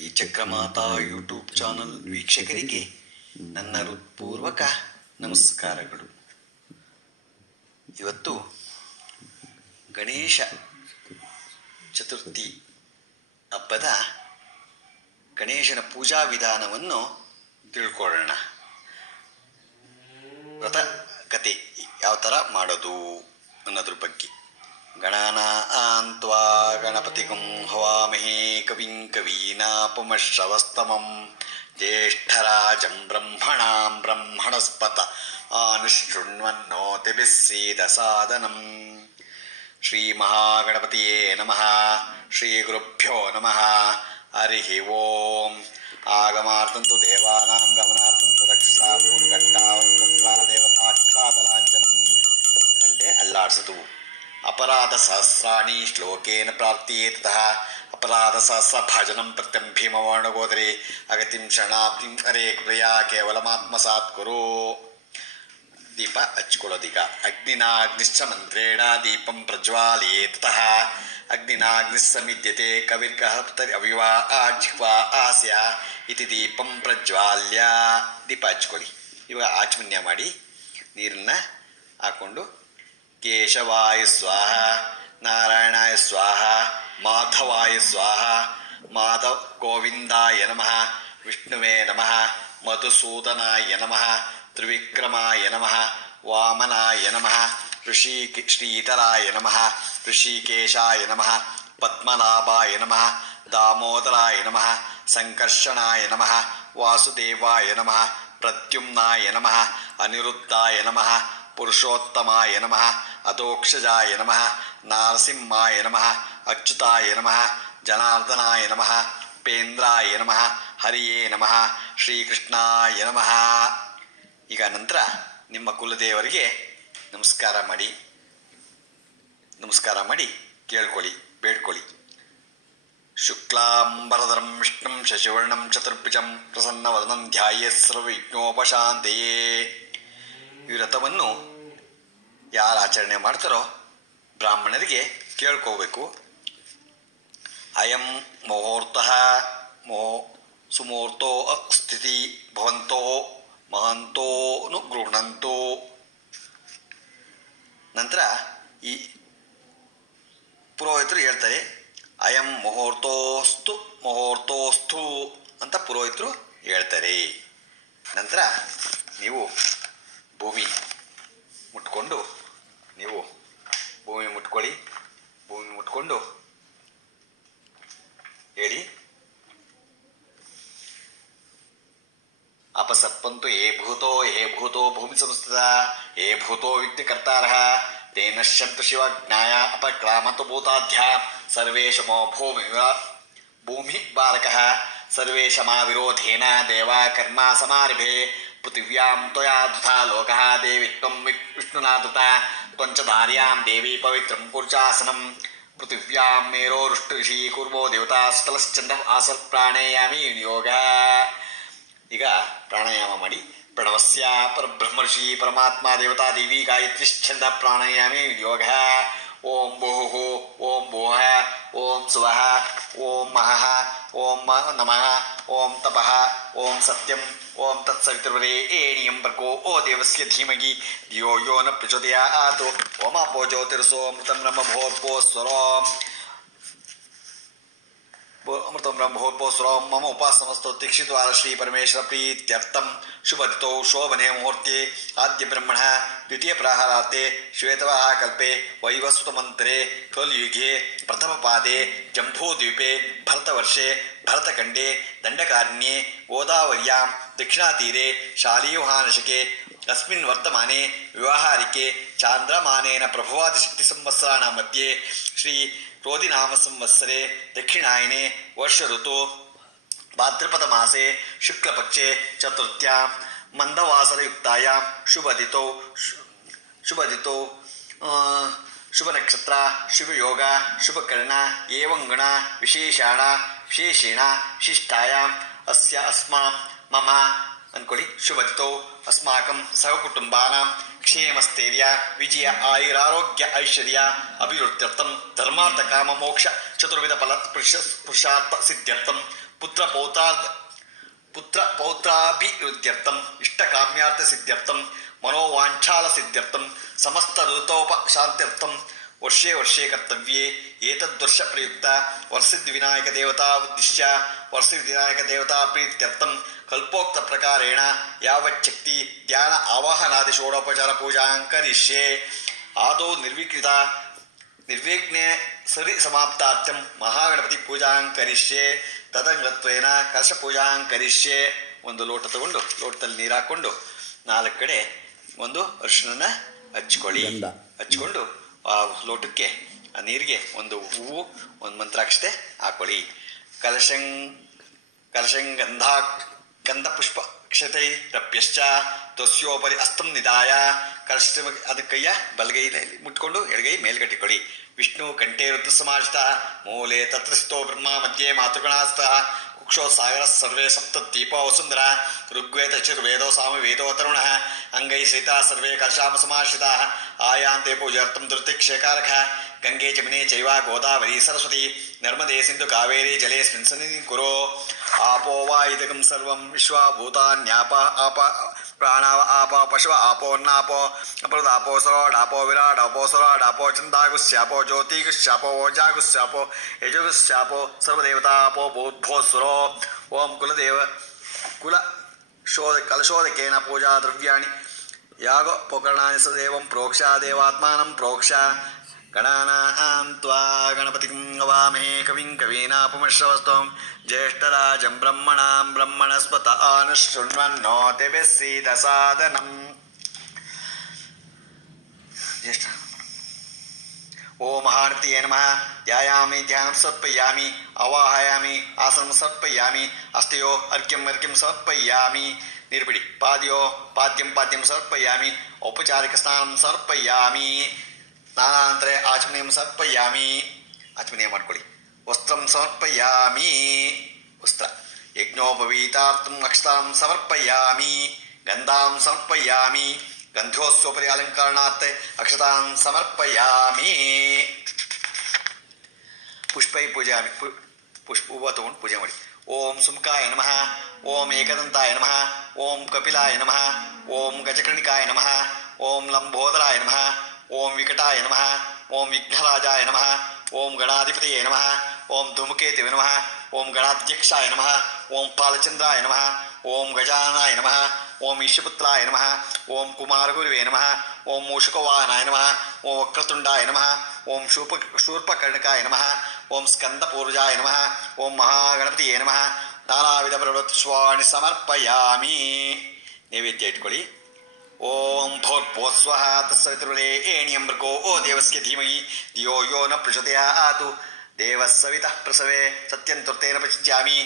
ಈ Chakramata YouTube channel ವೀಕ್ಷಕರಿಗೆ ನನ್ನ ಹೃತ್ಪೂರ್ವಕ ನಮಸ್ಕಾರಗಳು. ಇವತ್ತು ಗಣೇಶ ಚತುರ್ಥಿ ಹಬ್ಬದ ಗಣೇಶನ ಪೂಜಾ ವಿಧಾನವನ್ನು ತಿಳ್ಕೊಳ್ಳೋಣ. ವ್ರತ ಕತೆ ಯಾವ ಥರ ಮಾಡೋದು ಅನ್ನೋದ್ರ ಬಗ್ಗೆ. ಗಣಾನಾನ್ತ್ವಾ ಗಣಪತಿಗಂ ಹವಾಮಹೇ ಕವಿಂ ಕವೀನಾಪಮಶ್ರವಸ್ತಮಂ ಜ್ಯೇಷ್ಠರಾಜಂ ಬ್ರಹ್ಮಣಾಂ ಬ್ರಹ್ಮಣಸ್ಪತ ಆನುಶೃಣ್ವನ್ನೋತಿಭಿಸ್ಸೀದಸಾದನಂ. ಶ್ರೀ ಮಹಾಗಣಪತಿಯೇ ನಮಃ. ಶ್ರೀ ಗುರುಭ್ಯೋ ನಮಃ. ಹರಿ ಓಂ. ಆಗಮಾರ್ಥಂತು ದೇವಾನಾಂ ಗಮನಾರ್ಥಂತು ರಕ್ಷಸಾ ಪೂರ್ಗಟ್ಟಾವೃತ್ತಾ ದೇವತಾಖ್ಯಾತಲಾಂಛನಂ ಗಂಟೆ ಅಲ್ಲಾಡಿಸಿತು. ಅಪರಾಧ ಸಹಸ್ರಾಣಿ ಶ್ಲೋಕೇನ ಪ್ರಾರ್ಥಿಯೇ ತತಃ ಅಪರಾಧ ಸಹಸ್ರ ಭಜನಂ ಪ್ರತ್ಯಂ ಭೀಮವರ್ಣಗೋದರಿ ಅಗತಿಂ ಶರಣಾಪ್ತಿಂ ಹರೇ ಪ್ರಿಯಾ ಕೇವಲಮಾತ್ಮಸಾತ್ ಕುರು. ದೀಪ ಹಚ್ಕೊಳ್ಳೋದೀಗ. ಅಗ್ನಿನಾಗ್ನಿಶ್ಚ ಮಂತ್ರೇಣ ದೀಪಂ ಪ್ರಜ್ವಾಲಯೇ ತತಃ ಅಗ್ನಿನಾಗ್ನಿಸ್ಸಮಿದ್ಯತೆ ಕವಿರ್ಗಹರ್ತರಿ ಅವಿವಾ ಜಿಹ್ವಾ ಆಸ್ಯ ಇತಿ ದೀಪಂ ಪ್ರಜ್ವಾಲ್ಯ. ದೀಪ ಹಚ್ಕೊಳ್ಳಿ. ಇವಾಗ ಆಚಮನ್ಯ ಮಾಡಿ ನೀರನ್ನು ಹಾಕ್ಕೊಂಡು ಕೇಶವಾಯ ಸ್ವಾಹ, ನಾರಾಯಣಾಯ ಸ್ವಾಹ, ಮಾಧವಾಯ ಸ್ವಾಹ, ಮಾಧವ ಗೋವಿಂದಾಯ ನಮಃ, ವಿಷ್ಣುವೇ ನಮಃ, ಮಧುಸೂದನಾಯ ನಮಃ, ತ್ರಿವಿಕ್ರಮಾಯ ನಮಃ, ವಾಮನಾಯ ನಮಃ, ಶ್ರೀಧರಾಯ ನಮಃ, ಋಷಿಕೇಶಾಯ ನಮಃ, ಪದ್ಮನಾಭಾಯ ನಮಃ, ದಾಮೋದರಾಯ ನಮಃ, ಸಂಕರ್ಷಣಾಯ ನಮಃ, ವಾಸುದೇವಾಯ ನಮಃ, ಪ್ರದ್ಯುಮ್ನಾಯ ನಮಃ, ಅನಿರುದ್ಧಾಯ ನಮಃ, ಪುರುಷೋತ್ತಮಾಯ ನಮಃ, ಅಧೋಕ್ಷಜಾಯ ನಮಃ, ನಾರಸಿಂಹಾಯ ನಮಃ, ಅಚ್ಯುತಾಯ ನಮಃ, ಜನಾರ್ದನಾಯ ನಮಃ, ಪೇಂದ್ರಾಯ ನಮಃ, ಹರಿಯೇ ನಮಃ, ಶ್ರೀಕೃಷ್ಣಾಯ ನಮಃ. ಈಗ ನಂತರ ನಿಮ್ಮ ಕುಲದೇವರಿಗೆ ನಮಸ್ಕಾರ ಮಾಡಿ ಕೇಳ್ಕೊಳ್ಳಿ, ಬೇಡ್ಕೊಳ್ಳಿ. ಶುಕ್ಲಾಂಬರಧರಂ ವಿಷ್ಣುಂ ಶಶಿವರ್ಣಂ ಚತುರ್ಭುಜಂ ಪ್ರಸನ್ನವದನಂ ಧ್ಯಾಯೇತ್ ಸರ್ವವಿಘ್ನೋಪಶಾಂತಯೇ. ಈ ವ್ರತವನ್ನು ಯಾರು ಆಚರಣೆ ಮಾಡ್ತಾರೋ ಬ್ರಾಹ್ಮಣರಿಗೆ ಕೇಳ್ಕೋಬೇಕು. ಅಯಂ ಮುಹೂರ್ತಃ ಸುಮೂರ್ತೋ ಸ್ಥಿತಿ ಭವಂತೋ ಮಹಂತೋನು ಗೃಹಣಂತೋ. ನಂತರ ಈ ಪುರೋಹಿತರು ಹೇಳ್ತಾರೆ, ಅಯಂ ಮುಹೂರ್ತೋಸ್ತು ಅಂತ ಪುರೋಹಿತರು ಹೇಳ್ತಾರೆ. ನಂತರ ನೀವು ಭೂಮಿ ಮುಟ್ಕೊಂಡು ಹೇಳಿ, ಅಪಸರ್ಪಂತು ಹೇ ಭೂತೋ ಭೂಮಿ ಸಂಸ್ಥಿತ ಹೇ ಭೂತೋ ವಿಘ್ನಕರ್ತಾರಃ ತೇ ನಶ್ಯಂತು ಶಿವಜ್ಞಾಯ ಅಪಕ್ರಾಮತು ಭೂತಾಧ್ಯ ಸರ್ವೇಶಮೋ ಭೂಮಿ ಬಾರಕಃ ಸರ್ವೇಶಮಾ ವಿರೋಧೇನ ದೇವಾ ಕರ್ಮ ಸಮಾರಭೆ ಪೃಥಿವ್ಯಾಂ ತ್ವಯಾ ಧೃತಾ ಲೋಕಃ ದೇವಿ ತ್ವಂ ವಿಷ್ಣುನಾ ಧೃತಾ ತ್ವಂಚ ಧಾರ್ಯಾಂ ದೇವಿ ಪವಿತ್ರಂ ಕುರ್ಚಾಸನಂ ಪೃಥಿವ್ಯಾಂ ಮೇರೋರುಷ್ಟು ಋಷಿ ಕುರ್ವೋ ದೇವತಾ ಸ್ಥಲಶ್ಚಂಡ ಆಸರ್ ಪ್ರಾಣಾಯಾಮಿ ವಿನಿಯೋಗ. ಈಗ ಪ್ರಾಣಾಯಾಮ ಮಾಡಿ. ಪ್ರಣವಸ್ಯ ಪರಬ್ರಹ್ಮರ್ಷಿ ಪರಮಾತ್ಮ ದೇವತಾ ದೇವಿ ಗಾಯತ್ರಿಶ್ಚಂದ ಪ್ರಾಣಾಯಾಮಿ ವಿನಿಯೋಗ. ಓಂ ಭೂಃ ಓಂ ಭುವಃ ಓಂ ಸುವಃ ಓಂ ಮಹಃ ಓಂ ನಮಃ ಓಂ ತಪಃ ಓಂ ಸತ್ಯಂ ಓಂ ತತ್ಸವಿತುರ್ವರೇಣ್ಯಂ ಭರ್ಗೋ ಓ ದೇವಸ್ಯ ಧೀಮಹಿ ಧಿಯೋ ಯೋ ನ ಪ್ರಚೋದಯಾತ್. ಓಂ ಅಪೋ ಜ್ಯೋತಿರ್ಸೋ ಅಮೃತಂ ಬ್ರಹ್ಮ ಭೂರ್ಭುವಃ ಅಮೃತಂ ಬ್ರಹ್ಮೋಪೋಸ್ವರಂ ಮಮ ಉಪಾಸನಮಸ್ತು ದೀಕ್ಷಿದ್ವಾರ ಶ್ರೀ ಪರಮೇಶ್ವರ ಪ್ರೀತ್ಯರ್ಥಂ ಶುಭದಿತೌ ಶೋಭನೆ ಮುಹೂರ್ತೆ ಆದ್ಯ ಬ್ರಹ್ಮಣ ದ್ವಿತೀಯ ಪ್ರಾಹಾರಾರ್ತೆ ಶ್ವೇತವಾಹ ಕಲ್ಪೆ ವೈವಸ್ವತ ಮಂತ್ರೆ ಕಲಿಯುಗೆ ಪ್ರಥಮ ಪಾದೆ ಜಂಬೂದ್ವೀಪೆ ಭರತವರ್ಷೆ ಭರತಖಂಡೆ ದಂಡಕಾರಣ್ಯೆ ಗೋದಾವರ್ಯಾಂ ದಕ್ಷಿಣಾತೀರೆ ಶಾಲಿಯುಹಾನಶಕೆ अस्मिन् वर्तमाने व्यवहारिके चान्द्रमानेन प्रभवादिशक्ति संवत्सराणां मध्ये श्री क्रोधिनाम संवत्सरे दक्षिणायने वर्ष ऋतु भाद्रपद मासे शुक्लपक्षे चतुर्थ्यां मंदवासरयुक्तायां शुभदितौ शुभ नक्षत्र शुभ योग शुभ कर्ण एवं गण विशेषेण शिष्टायां अस्य अस्मां मम ಅನ್ಕೊಳ್ಳಿ. ಶುಭದಿತೋ ಅಸ್ಮಾಕಂ ಸಹಕುಟುಂಬಾನಾಂ ಕ್ಷೇಮಸ್ಥೈರ್ಯ ವಿಜಯ ಆಯುರಾರೋಗ್ಯ ಐಶ್ವರ್ಯ ಅಭಿವೃದ್ಧ್ಯರ್ಥಂ ಧರ್ಮಾರ್ಥ ಕಾಮ ಮೋಕ್ಷ ಚತುರ್ವಿಧ ಫಲ ಪುರುಷಾರ್ಥ ಸಿದ್ಧ್ಯರ್ಥಂ ಪುತ್ರ ಪೌತ್ರಾರ್ಥ ಪುತ್ರ ಪೌತ್ರಾಭಿವೃದ್ಧ್ಯರ್ಥಂ ಇಷ್ಟಕಾಮ್ಯಾರ್ಥ ಸಿದ್ಧ್ಯರ್ಥಂ ಮನೋವಾಂಛಾಲ ಸಿದ್ಧ್ಯರ್ಥಂ ಸಮಸ್ತ ಋತೋಪಶಾಂತ್ಯರ್ಥಂ ವರ್ಷೇ ವರ್ಷೇ ಕರ್ತವ್ಯೇ ಏತದ್ವರ್ಷ ಪ್ರಯುಕ್ತ ವರ್ಷಿದ್ವಿನಾಯಕ ದೇವತಾ ಉದ್ದಿಶ್ಯ ವರ್ಷಿದ್ವಿನಾಯಕ ದೇವತಾ ಪ್ರೀತ್ಯರ್ಥಂ ಕಲ್ಪೋಕ್ತ ಪ್ರಕಾರೇಣ ಯಾವಚ್ಛಕ್ತಿ ಧ್ಯಾನ ಆವಾಹನಾದಿ ಷೋಡೋಪಚಾರ ಪೂಜಾಂ ಕರಿಷ್ಯೆ ಆದೌ ನಿರ್ವಿಘ್ನೆ ಸರಿ ಸಮಾಪ್ತಾರ್ಥಂ ಮಹಾಗಣಪತಿ ಪೂಜಾಂ ಕರಿಷ್ಯೆ ತದಂಗತ್ವೇನ ಕಲಶ ಪೂಜಾಂ ಕರಿಷ್ಯೆ. ಒಂದು ಲೋಟ ತಗೊಂಡು ಲೋಟದಲ್ಲಿ ನೀರು ಹಾಕ್ಕೊಂಡು 4 ಕಡೆ ಒಂದು ಅರಿಶಿನ ಹಚ್ಕೊಂಡು ಆ ಲೋಟಕ್ಕೆ ಆ ನೀರಿಗೆ ಒಂದು ಹೂವು ಒಂದು ಮಂತ್ರಾಕ್ಷತೆ ಹಾಕೊಳ್ಳಿ. ಗಂಧಪುಷ್ಪ ಕ್ಷತೈ ರಪ್ಯಶ್ಚ ತಸ್ಯೋಪರಿ ಅಸ್ತಂ ನಿಧಾಯ ಕಲಶ ಅದಕ್ಕೆ ಕೈಯ ಬಲಗೈಯಲ್ಲಿ ಮುಟ್ಕೊಂಡು ಎಡಗೈ ಮೇಲ್ಗಟ್ಟಿಕೊಳ್ಳಿ. ವಿಷ್ಣು ಕಂಠೇ ರುದ್ರ ಸಮಾಜಿತ ಮೂಲೆ ತತ್ರಸ್ಥೋ ಬ್ರಹ್ಮ ಮಧ್ಯೆ ಮಾತೃಗಣಾಸ್ತ ಕುಕ್ಷೋ ಸಾಗರ ಸರ್ವೇ ಸಪ್ತ ದೀಪ ವಸುಂಧರ ಋಗ್ವೇದ ಚತುರ್ವೇದೋ ಸಾಮವೇದೋ ತರುಣ ಅಂಗೈ ಸಹಿತ ಸರ್ವೇ ಕಲಶಾಮ ಸಮಾಶ್ರಿತ ಆಯಾಂತೆ ಪೂಜಾರ್ಥಂ ಧೃತಿಕ್ಷೇಕಾರಕ ಗಂಗೆ ಜಮುನೆ ಚೈವ ಗೋದಾವರಿ ಸರಸ್ವತಿ ನರ್ಮದೆ ಸಿಂಧು ಕಾವೇರಿ ಜಲೇಸ್ಮಿನ್ ಸನ್ನಿಧಿಂ ಕುರು. ಆಪೋ ವಾ ಇದಗಂ ಸರ್ವಂ ವಿಶ್ವಭೂತಾನ್ಯಾಪ ಆಪ ಪ್ರಾಣಾವ ಆಪ ಪಶುವ ಆಪೋನ್ನಾಪೋ ಅಪೃದಾಪೋ ಸರೋಡಾಪೋ ವಿರಾಡಾಪೋ ಸರೋಡಾಪೋ ಚಂದಾಗುಸ್ಯಾಪೋ ಜ್ಯೋತಿಗುಸ್ಯಾಪೋ ಓಜಾಗುಸ್ಯಾಪೋ ಯಜುಗುಸ್ಯಾಪೋ ಸರ್ವದೇವತಾಪೋ ಭೂದ್ಭೋಸ್ವರೋ. ಓಂ ಕಲಶೋದಕೇನ ಪೂಜಾ ದ್ರವ್ಯಾಣಿ ಯಾಗೋಪಕರಣಾನಿ ಸದೇವಂ ಪ್ರೋಕ್ಷ ದೇವಾತ್ಮಾನಂ ಪ್ರೋಕ್ಷ. ಗಣಾನಾಂ ತ್ವಾ ಗಣಪತಿಂ ಹವಾಮಹೇ ಕವಿಂ ಕವೀನಾಪುಮಶ್ರವಸ್ತಂ ಜ್ಯೇಷ್ಠರಾಜಂ ಬ್ರಹ್ಮಣಾಂ ಬ್ರಹ್ಮಣಸ್ಪತ ಆನುಶೃಣ್ವನ್ನೋ ದಿವ್ಯ ಸೀದಸಾದನಂ. ಜ್ಯೇಷ್ಠ ಓಂ ಮಹಾಗಣಪತಿಯೇ ನಮಃ. ಧ್ಯಾಯಾಮಿ ಧ್ಯಾನಂ ಸಮರ್ಪಯಾಮಿ ಅವಾಹಯಾಮಿ ಆಸನಂ ಸಮರ್ಪಯಾಮಿ ಅಸ್ತಯೋ ಅರ್ಘ್ಯಂ ಸಮರ್ಪಯಾಮಿ. ನೀರು ಬಿಡಿ. ಪಾದ್ಯಂ ಸಮರ್ಪಯಾಮಿ ಔಪಚಾರಿಕ ಸ್ನಾನಂ ಸಮರ್ಪಯಾಮಿ. ಸ್ನಾನಾನಂತರ ಆಚಮನೀಯಂ ಸಮರ್ಪಯಾಮಿ. ಆಚಮನೀಯ ಮಾಡ್ಕೊಳ್ಳಿ. ವಸ್ತ್ರಂ ಸಮರ್ಪಯಾಮಿ. ವಸ್ತ್ರ ಯಜ್ಞೋಪವೀತಾರ್ಥಂ ಅಕ್ಷತಾಂ ಸಮರ್ಪಯಾಮಿ. ಗಂಧಾಂ ಸಮರ್ಪಯಾಮಿ. ಗಂಧೋಸ್ಯೋಪರಿ ಅಲಂಕರಣಾರ್ಥ ಅಕ್ಷತಾಂ ಸಮರ್ಪಯಾಮಿ. ಪುಷ್ಪೈ ಪೂಜಾಮಿ. ಹೂವು ತಗೊಂಡು ಪೂಜೆ ಮಾಡಿ. ಓಂ ಸುಮುಖಾಯ ನಮಃ. ಓಂ ಏಕದಂತಾಯ ನಮಃ. ಓಂ ಕಪಿಲಾಯ ನಮಃ. ಓಂ ಗಜಕರ್ಣಿಕಾಯ ನಮಃ. ಓಂ ಲಂಬೋದರಾಯ ನಮಃ. ಓಂ ವಿಕಟಾಯ ನಮಃ. ಓಂ ವಿಘ್ನರಾಜಾಯ ನಮಃ. ಓಂ ಗಣಾಧಿಪತಿಯೇ ನಮಃ. ಓಂ ಧೂಮಕೇತುವೆ ನಮಃ. ಓಂ ಗಣಾಧ್ಯಕ್ಷಾಯ ನಮಃ. ಓಂ ಪಾಲಚಂದ್ರಾಯ ನಮಃ. ಓಂ ಗಜಾನನಾಯ ನಮಃ. ಓಂ ಈಶಪುತ್ರಾಯ ನಮಃ. ಓಂ ಕುಮಾರಗುರುವೇ ನಮಃ. ಓಂ ಮೂಷಕವಾಹನಾಯ ನಮಃ. ಓಂ ವಕ್ರತುಂಡಾಯ ನಮಃ. ಓಂ ಶೂರ್ಪಕರ್ಣಕಾಯ ನಮಃ. ಓಂ ಸ್ಕಂದಪೂರ್ವಜಾಯ ನಮಃ. ಓಂ ಮಹಾಗಣಪತಿಯೇ ನಮಃ. ನಾನಾವಿಧ ಪ್ರವೃತ್ಸ್ವಾಣಿ ಸಮರ್ಪಯಾಮಿ. ನೈವೇದ್ಯ ಇಟ್ಕೊಳ್ಳಿ. ಓಂ ಭೋರ್ಭೋಸ್ವಃ ತತ್ಸವಿತುರ್ವರೇಣ್ಯಂ ಭೃಗೋ ಓ ದೇವಸ್ಯ ಧೀಮಹಿ ಧಿಯೋ ಯೋ ನ ಪ್ರಚೋದಯಾತ್. ದೇವಸ್ಸವಿತಃ ಪ್ರಸವೇ ಸತ್ಯಂ ತುರ್ತೇನ ಪ್ರಚಿಜ್ಯಾಮಿ.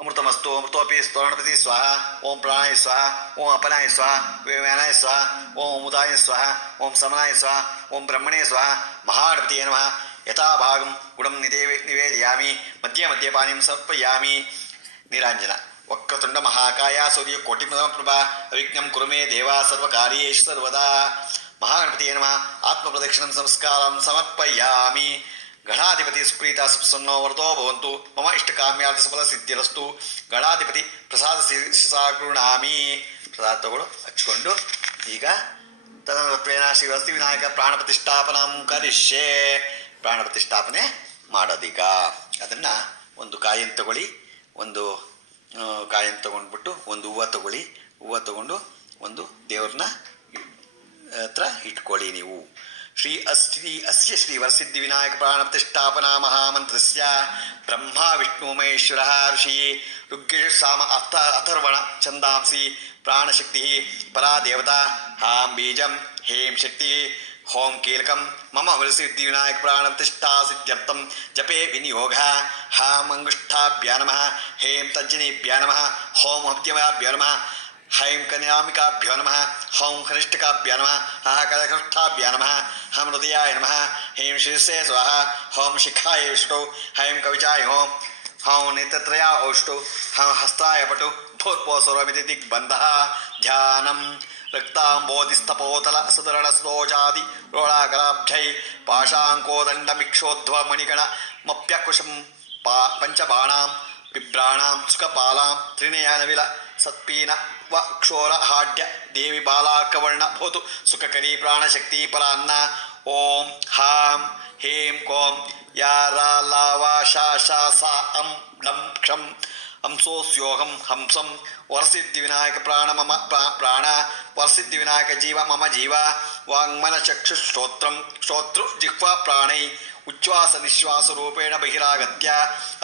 ಅಮೃತಮಸ್ತು ಅಮೃತೋಪಿ ಸ್ತೋರಣಪತಿ ಸ್ವಾಹ. ಓಂ ಪ್ರಾಣಾಯ ಸ್ವಾಹ. ಓಂ ಅಪನಾಯ ಸ್ವಾಹ. ವ್ಯಾನಾಯ ಸ್ವಾಹ. ಓಂ ಅಮೃತಾಯ ಸ್ವಾಹ. ಓಂ ಸಮನಾಯ ಸ್ವಾಹ. ಓಂ ಬ್ರಹ್ಮಣೇ ಸ್ವಾಹ. ಮಹಾಗಣಪತಿಯೇ ನಮಃ. ಯಥಾಭಾಗಂ ಗುಣಂ ನಿವೇದಯಾಮಿ. ಮಧ್ಯೆ ಮಧ್ಯೆ ಪಾನೀಯಂ ಸಮರ್ಪಯಾಮಿ. ನೀರಾಂಜನ. ವಕ್ರತುಂಡ ಮಹಾಕಾಯ ಸೂರ್ಯ ಕೋಟಿಮಪ್ರಭಾ ಅವಿಘ್ನಂ ಕುರು ಮೇ ದೇವ ಸರ್ವಕಾರ್ಯೇಷು ಸರ್ವದಾ. ಮಹಾಗಣಪತಿಯೇ ನಮಃ. ಆತ್ಮಪ್ರದಕ್ಷಿಣಂ ಸಂಸ್ಕಾರಂ ಸಮರ್ಪಯಾಮಿ. ಗಣಾಧಿಪತಿ ಸುಪ್ರೀತ ಸುಪ್ರಸನ್ನೋ ವರದೋ ಭವಂತು. ಮಮ ಇಷ್ಟಕಾಮ್ಯಾರ್ಥ ಸಫಲ ಸಿದ್ಧಿರಸ್ತು. ಗಣಾಧಿಪತಿ ಪ್ರಸಾದ ಸಾಗೃಣಾಮಿ. ಪ್ರಸಾದ ತಗೊಳ್ಳು ಹಚ್ಕೊಂಡು ಈಗ ತದನತ್ವೇನ ಶ್ರೀವಸ್ತಿ ವಿನಾಯಕ ಪ್ರಾಣ ಪ್ರತಿಷ್ಠಾಪನಂ ಕರಿಷ್ಯೆ. ಪ್ರಾಣ ಪ್ರತಿಷ್ಠಾಪನೆ ಮಾಡೋದೀಗ. ಅದನ್ನು ಒಂದು ಕಾಯನ್ನು ತಗೊಳ್ಳಿ. ಒಂದು ಕಾಯನ್ನು ತಗೊಂಡ್ಬಿಟ್ಟು ಒಂದು ಹೂವು ತಗೊಳ್ಳಿ. ಹೂವು ತಗೊಂಡು ಒಂದು ದೇವ್ರನ್ನ ಹತ್ರ ಇಟ್ಕೊಳ್ಳಿ ನೀವು. ಅಸ್ಯ ಶ್ರೀ ವರಸಿದ್ಧಿ ವಿನಾಯಕ ಪ್ರಾಣ ಪ್ರತಿಷ್ಠಾಪನಾ ಮಹಾಮಂತ್ರಸ್ಯ ಬ್ರಹ್ಮ ವಿಷ್ಣು ಮಹೇಶ್ವರ ಋಷಿ ಋಗ್ಯಜ ಸಾಮ ಅಥರ್ವಣ ಛಂದಾಂಸಿ ಪ್ರಾಣಶಕ್ತಿ ಪರಾ ದೇವತಾ. ಹಾಂ ಬೀಜಂ ಹೇಂ ಶಕ್ತಿ ಹೋಂ ಕೀಲಕಂ ಮಮ ವರಸಿದ್ಧಿ ವಿನಾಯಕ ಪ್ರಾಣ ಪ್ರತಿಷ್ಠಾ ಸಿದ್ಧ್ಯರ್ಥಂ ಜಪೇ ವಿನಿಯೋಗ. ಹಾಂ ಅಂಗುಷ್ಠಾಭ್ಯಾ ನಮಃ. ಹೇಂ ತಜ್ಜನೇಭ್ಯಾ ನಮಃ. ಹೋಂ ಹವ್ಯಮಾಭ್ಯೋ ನಮಃ. ಹೈಂ ಕನ್ಯಾಮಿಕಾಭ್ಯೋ ನಮಃ. ಹೌಂ ಕನಿಷ್ಠಕಾಭ್ಯೋ ನಮಃ. ಕಲಕೃಷ್ಠಾಭ್ಯೋ ನಮಃ. ಹಂ ಹೃದಯಾಯ ನಮಃ. ಹೇಂ ಶಿರಸೇ ಸ್ವಾಹ. ಹೌಂ ಶಿಖಾಯ ವಿಷ್ಣು. ಹೈಂ ಕವಿಚಾಯ ಹೋಂ. ಹೌಂ ನೇತ್ರತ್ರಯ ಔಷ್ಟು. ಹಂ ಹಸ್ತಾಯ ಪಟು. ಭೂರ್ಭೋಸ್ವರಮಿತಿ ದಿಗ್ಬಂಧ. ಧ್ಯಾನಂ ರಕ್ತಾಂಬೋಧಿಸ್ತಪೋತಲ ಸುಧರಣ ಸುದೋಜಾದಿ ರೋಳಾಕರಾಬ್ಜೈ ಪಾಶಾಂಕೋದಂಡಮಿಕ್ಷೋಧ್ವ ಮಣಿಗಣ ಮಪ್ಯಕುಶಂ ಪಂಚಬಾಣಾಂ ಬಿಭ್ರಾಣಾಂ ಸುಖಪಾಲಾಂ ತ್ರಿನಯನವಿಲ ಸತ್ಪೀನ ವ ಕ್ಷೋರ ಹಾಡ್ಯ ದೇವಿ ಬಾಲಾರ್ಕವರ್ಣ ಭವತು ಸುಖಕರಿ ಪ್ರಾಣಶಕ್ತಿ ಪರಾನ್ನ. ಓಂ ಹಾಂ ಹೇಂ ಕೋಂ ಯಾ ರಾ ಲಾ ವಾ ಶಾ ಶಾ ಸಾ ಅಂ ಡಂ ಕ್ಷಂ ಹಂಸೋಸ್ಯೋಹಂ ಹಂಸಂ ವರಸಿದ್ಧಿವಿನಾಯಕ ಪ್ರಾಣ ಮಮ ಪ್ರಾಣ ವರಸಿದ್ಧಿವಿನಾಯಕ ಜೀವ ಮಮ ಜೀವ ವಾಂಗ್ಮನ ಚಕ್ಷು ಶ್ರೋತ್ರಂ ಶ್ರೋತೃ ಜಿಹ್ವಾ ಪ್ರಾಣೈ ಉಚ್ಛ್ವಾಸ ನಿಶ್ವಾಸ ರೂಪೇಣ ಬಹಿರಾಗತ್ಯ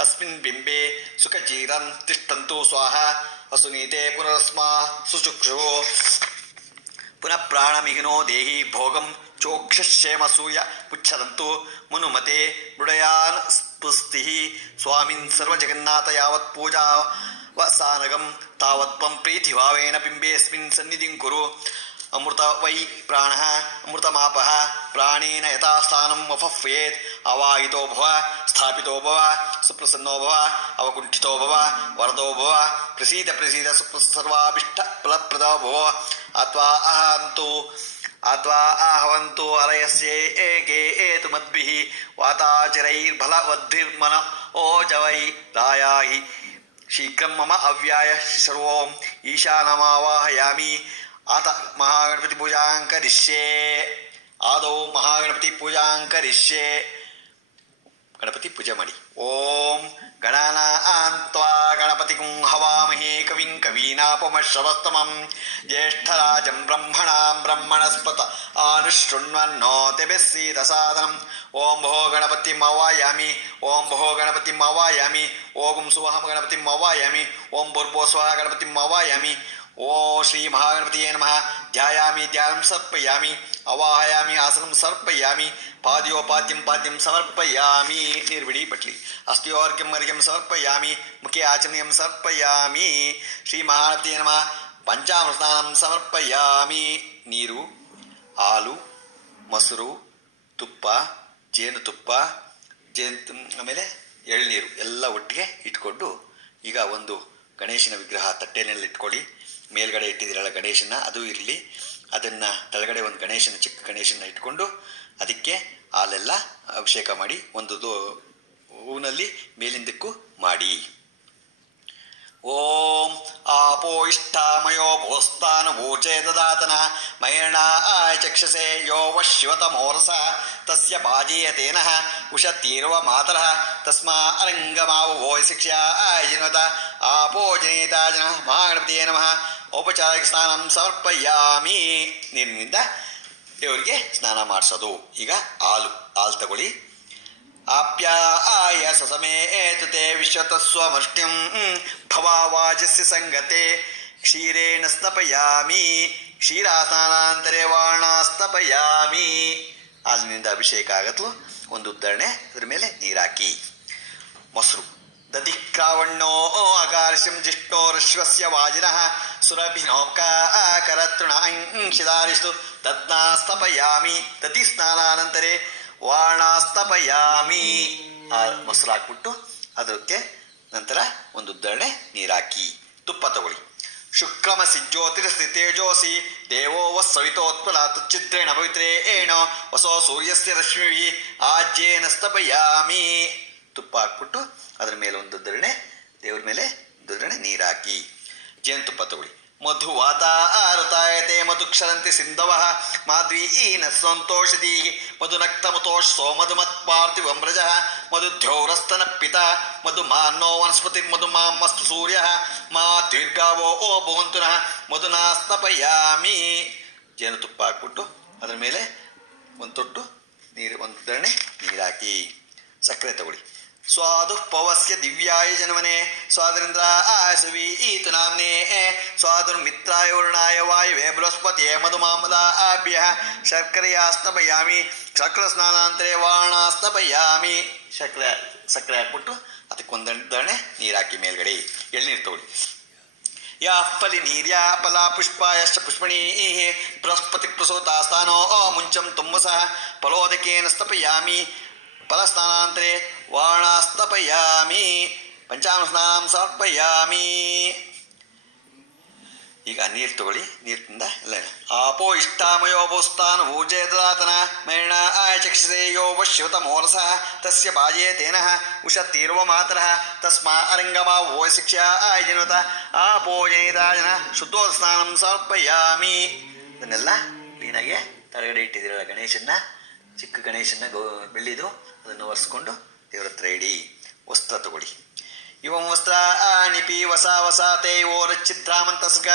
ಅಸ್ಮಿನ್ ಬಿಂಬೆ ಸುಖಚೀರನ್ ತಿಷ್ಟಂತು ಸ್ವಾಹ ಅಸುನೀತೆ ಪುನರಸ್ಮಾ ಸುಚುಕ್ಷು ಪುನಃ ಪ್ರಾಣಮಿಹಿನೋ ದೇಹಿ ಭೋಗಂ ಚೋಕ್ಷೇಮಸೂಯ ಪುಚ್ಛದಂತು ಮುನುಮತೆ ಮೃಡಯಾನ್ ಸ್ಪುಸ್ತಿ ಸ್ವಾಮಿನ್ ಸರ್ವಜಗನ್ನಾಥ ಯಾವತ್ ಪೂಜಾ ವಸಾನಗಂ ತಾವತ್ ತ್ವಂ ಪ್ರೀತಿಭಾವೇನ ಬಿಂಬೇಸ್ಮಿನ್ ಸನ್ನಿಧಿಂ ಕುರು. ಅಮೃತ ವೈ ಪ್ರಾಣ ಅಮೃತಮಾಪ ಪ್ರಾಣೇನ ಯಥಾಸ್ಥಾನಂ ವಫಫ್ಯೇತ್. ಅವಾಹಿತೋ ಭವ ಸ್ಥಾಪಿತೋ ಭವ ಸುಪ್ರಸನ್ನೋ ಭವ ಅವಕುಂಠಿತೋ ಭವ ವರದೋ ಭವ ಪ್ರಸೀದ ಪ್ರಸೀದ ಸರ್ವಾಭಿಷ್ಟ ಫಲಪ್ರದೋ ಭವ. ಅತ್ವಾ ಅಹಂತು ಅತ್ವಾ ಆಹವಂತು ಅರಯಸ್ಯೇ ಏಕೆ ಏತು ಮದ್ಭಿಃ ವಾತಾಚಿರೈರ್ಬಲವದ್ಭಿರ್ಮನ ಓಜವೈ ರಾಯಾಹಿ ಶೀಘ್ರಂ ಮಮ ಅವ್ಯಾಯ ಸರ್ವೋಂ ಈಶಾನಮಾವಾಹಯಾಮಿ. ಆತ ಮಹಾಗಣಪತಿ ಪೂಜಾಂಕರಿಷ್ಯೆ. ಆದೌ ಮಹಾಗಣಪತಿ ಪೂಜಾಂಕರಿಷ್ಯೆ. ಗಣಪತಿ ಪೂಜೆ ಮಾಡಿ. ಓಂ ಗಣಾನಾನ್ತ್ವಾ ಗಣಪತಿಗುಂ ಹವಾಮಹೇ ಕವಿಂ ಕವೀನಾಪಮಶ್ರವಸ್ತಮಂ ಜ್ಯೇಷ್ಠರಾಜಂ ಬ್ರಹ್ಮಣಾಂ ಬ್ರಹ್ಮಣಸ್ಪತ ಆನುಶೃಣ್ವನ್ನೋತಿಭಿಸ್ಸೀದಸಾದನಂ. ಓಂ ಭೋ ಗಣಪತಿಂ ಆವಾಹಯಾಮಿ. ಓಂ ಭೋ ಗಣಪತಿಂ ಆವಾಹಯಾಮಿ. ಓಂ ಸುವಹಂ ಗಣಪತಿಂ ಆವಾಹಯಾಮಿ. ಓಂ ಭೂರ್ಭೋ ಸ್ವಃ ಗಣಪತಿಂ ಆವಾಹಯಾಮಿ. ಓಂ ಶ್ರೀ ಮಹಾಗಣಪತಿಯೇ ನಮಃ. ಧ್ಯಾಯಾಮಿ ಧ್ಯಾನಂ ಸಮರ್ಪಯಾಮಿ. ಅವಾಹಯಾಮಿ ಆಸನಂ ಸಮರ್ಪಯಾಮಿ. ಪಾದ್ಯೋಪಾದ್ಯಂ ಪಾದ್ಯಂ ಸಮರ್ಪಯಾಮಿ. ನಿರ್ಬಿಡಿ ಪಟ್ಲಿ. ಅಸ್ತ್ಯೋರ್ಘ್ಯಂ ಅರ್ಘ್ಯಂ ಸಮರ್ಪಯಾಮಿ. ಮುಖೇ ಆಚಮನೀಯಂ ಸಮರ್ಪಯಾಮಿ. ಶ್ರೀ ಮಹಾಗಣಪತಿಯೇ ನಮಃ. ಪಂಚಾಮೃತಾನಂ ಸಮರ್ಪಯಾಮಿ. ನೀರು, ಹಾಲು, ಮೊಸರು, ತುಪ್ಪ, ಜೇನುತುಪ್ಪ, ಆಮೇಲೆ ಎಳ್ನೀರು ಎಲ್ಲ ಒಟ್ಟಿಗೆ ಇಟ್ಕೊಂಡು ಈಗ ಒಂದು ಗಣೇಶನ ವಿಗ್ರಹ ತಟ್ಟೆನಲ್ಲಿ ಇಟ್ಕೊಳ್ಳಿ. ಮೇಲ್ಗಡೆ ಇಟ್ಟಿದ್ದೀರಲ್ಲ ಗಣೇಶನ, ಅದು ಇರಲಿ. ಅದನ್ನು ಕೆಳಗಡೆ ಒಂದು ಗಣೇಶನ ಚಿಕ್ಕ ಗಣೇಶನ ಇಟ್ಕೊಂಡು ಅದಕ್ಕೆ ಹಾಲೆಲ್ಲ ಅಭಿಷೇಕ ಮಾಡಿ ಒಂದು ಹೂನಲ್ಲಿ ಮೇಲಿಂದಕ್ಕೂ ಮಾಡಿ. ಓಂ ಆಪೋ ಇಷ್ಟಾಮಯೋ ಭೋಸ್ತಾನು ಭೂಚೇ ದದಾತನ ಮೈರ್ಣ ಆಯ ಚಕ್ಷಸೆ ಯೋ ವಶ್ಯವತಮೋರಸ ತಸ್ಯ ಪಾಜೀಯತೇನ ಉಷತೀರ್ವ ಮಾತರಃ ತಸ್ಮಾ ಅರಂಗಮಾವು ಭೋಯ ಶಿಕ್ಷಾ ಆಯಜಿನತ ಆಪೋ ಜನೇತಾ ಜನ. ಮಹಾಗಣಪತಿಯೇ ನಮಃ. ಔಪಚಾರಿಕ ಸ್ನಾನಂ ಸಮರ್ಪಯಾಮಿ. ನೀರಿನಿಂದ ದೇವರಿಗೆ ಸ್ನಾನ ಮಾಡಿಸೋದು. ಈಗ ಹಾಲು ತಗೊಳ್ಳಿ. ಆಪ್ಯಾಯ ಸಸಮೇತು ತೇ ವಿಶ್ವತಸ್ವಮೃಷ್ಟಿಂ ಭವಾವಾಜಸ್ಯ ಸಂಗತೆ ಕ್ಷೀರೇಣ ಸ್ತಪಯಾಮಿ. ಕ್ಷೀರಾಸ್ನಾನಾಂತರೇ ವಾರ್ಣಾಸ್ತಪಯಾಮಿ. ಹಾಲಿನಿಂದ ಅಭಿಷೇಕ ಆಗತ್ಲು. ಒಂದು ಉದ್ದರಣೆ, ಅದ್ರ ಮೇಲೆ ನೀರಾಕಿ. ಮೊಸರು ದಧಿಕ್ರಾವಣ್ಣೋ ಅಕಾರ್ಷ್ಯಂ ಜಿಷ್ಟೋರಶ್ವಸ್ಯ ವಾಜಿನಃ ಸುರಭಿನೋಕಾಕರತೃಣಾಂಶಿದಾರಿಷು ತದ್ನಾಸ್ತಪಯಾಮಿ. ದಧಿ ಸ್ನಾನಾನಂತರೇ ವಾರ್ಣಾಸ್ತಪಯಾಮಿ. ಮೊಸರು ಹಾಕ್ಬಿಟ್ಟು ಅದಕ್ಕೆ ನಂತರ ಒಂದು ಉದ್ದರಣೆ ನೀರಾಕಿ. ತುಪ್ಪ ತಗೊಳ್ಳಿ. ಶುಕ್ರಮಸಿ ಜ್ಯೋತಿರಸ್ತಿ ತೇಜೋಸಿ ದೇವೋ ವಸ್ಸವಿತೋತ್ಪಲ ತಚ್ಚಿದ್ರೇಣ ಪವಿತ್ರೇಣ ವಸೋ ಸೂರ್ಯಸ್ಯ ರಶ್ಮಿಭಿ ಆಜ್ಯೇನ ಸ್ತಪಯಾಮಿ. ತುಪ್ಪ ಹಾಕ್ಬಿಟ್ಟು ಅದರ ಮೇಲೆ ಒಂದು ಉದ್ದರಣೆ, ದೇವ್ರ ಮೇಲೆ ಉದ್ದರಣೆ ನೀರಾಕಿ. ಜೇನುತುಪ್ಪ ತಗೊಳ್ಳಿ. ಮಧು ವಾತಾರುತಾಯತೆ ಮಧುಕ್ಷರಂತಿ ಸಿಂಧವಃ ಮಾಧ್ವೀನ ಸಂತೋಷದೀ ಮಧುನಕ್ತಮುತೋಷೋ ಮಧುಮತ್ಪಾರ್ಥಿವಂ ರಜಃ ಮಧುದ್ಯೌರಸ್ತನ ಪಿತ ಮಧುಮಾನ್ನೋ ವನಸ್ಪತಿ ಮಧುಮಾಮಸ್ತು ಸೂರ್ಯಃ ಮಾ ದೀರ್ಘಾವೋ ಓ ಭವಂತುನಃ ಮಧುನಾಸ್ತಪಯಾಮಿ. ಜೇನುತುಪ್ಪ ಹಾಕ್ಬಿಟ್ಟು ಅದರ ಮೇಲೆ ಒಂದು ತೊಟ್ಟು ನೀರು, ಒಂದು ಉದ್ದರಣೆ ನೀರಾಕಿ. ಸಕ್ಕರೆ ತಗೊಳ್ಳಿ. ಸ್ವಾದು ಪವಸ್ಯ ದಿವ್ಯಾಯ ಜನ್ಮನೆ ಸ್ವಾದರಿಂದ್ರ ಆಸವಿ ಈತು ನಾಮ್ನೆ ಸ್ವಾದುರ್ಮಿತ್ರಾಯ ವರುಣಾಯ ವಾಯುವೆ ಬೃಹಸ್ಪತಿಯೇ ಮಧುಮಾಮದಾಭ್ಯ ಶರ್ಕರೆಯಾಸ್ತಪಯಾಮಿ. ಸಕ್ಕರೆ ಸ್ನಾನಾಂತರೇ ವಾರ್ಣಾಸ್ತಪಯಾಮಿ. ಸಕ್ಕರೆ ಹಾಕ್ಬಿಟ್ಟು ಅದಕ್ಕೆ ಒಂದಣೆ ನೀರಾಕಿ. ಮೇಲ್ಗಡೆ ಎಳ್ನೀರು ತಗೊಳ್ಳಿ. ಯಾ ಫಲಿ ನೀರ್ಯಾ ಫಲ ಪುಷ್ಪಾಯಶ್ಚ ಪುಷ್ಪಣೀ ಬೃಹಸ್ಪತಿ ಪ್ರಸೂತಾಸ್ಥಾನೋ ಮುಂಚಂ ತುಂಬಸಃ ಫಲೋದಕೇನ ಸ್ತಪಯಾಮಿ. ಫಲಸ್ನಾನಾಂತರೇ ವಾರ್ಣಾಸ್ತಪಯಾಮಿ. ಪಂಚಾಮೃತ ಸ್ನಾನಂ ಸಮರ್ಪಯಾಮಿ. ಈಗ ನೀರು ತಗೊಳ್ಳಿ, ನೀರಿನಿಂದ ಎಲ್ಲ ಆಪೋ ಇಷ್ಟಾಮಯೋ ಬೋಸ್ತಾನ ಊರ್ಜೆ ದದಾತನ ಮೇಣ ಆಯ ಚಕ್ಷಸೆ ಯೋ ವಶ್ಯತ ಮೋರಸ ತಸ್ಯ ಬಾಜೆ ತೇನ ಉಷತ್ತೀರ್ವ ಮಾತರಃ ತಸ್ಮಾ ಅರಂಗಮಾ ವೋ ಶಿಕ್ಷಾ ಆಯ ಜನುತ ಆಪೋ ಜನಿತಾ ಜನ ಶುದ್ಧೋ ಸ್ನಾನಂ ಸಮರ್ಪಯಾಮಿ. ಇದನ್ನೆಲ್ಲ ಕ್ಲೀನಾಗಿ ತಳಗಡೆ ಇಟ್ಟಿದ್ದೀರಲ್ಲ ಗಣೇಶನ್ನ, ಚಿಕ್ಕ ಗಣೇಶನ್ನ ಬೆಳ್ಳಿದು, ಅದನ್ನು ಒರೆಸ್ಕೊಂಡು ದೇವ್ರ ಹತ್ರ ಇಡಿ. ವಸ್ತ್ರ ತಗೊಳ್ಳಿ. ಇವಂ ವಸ್ತ್ರಾಣಿ ವಸಾತೆ ಓರಚ್ಛಿದ್ರಾಮಂತಸ್ಗ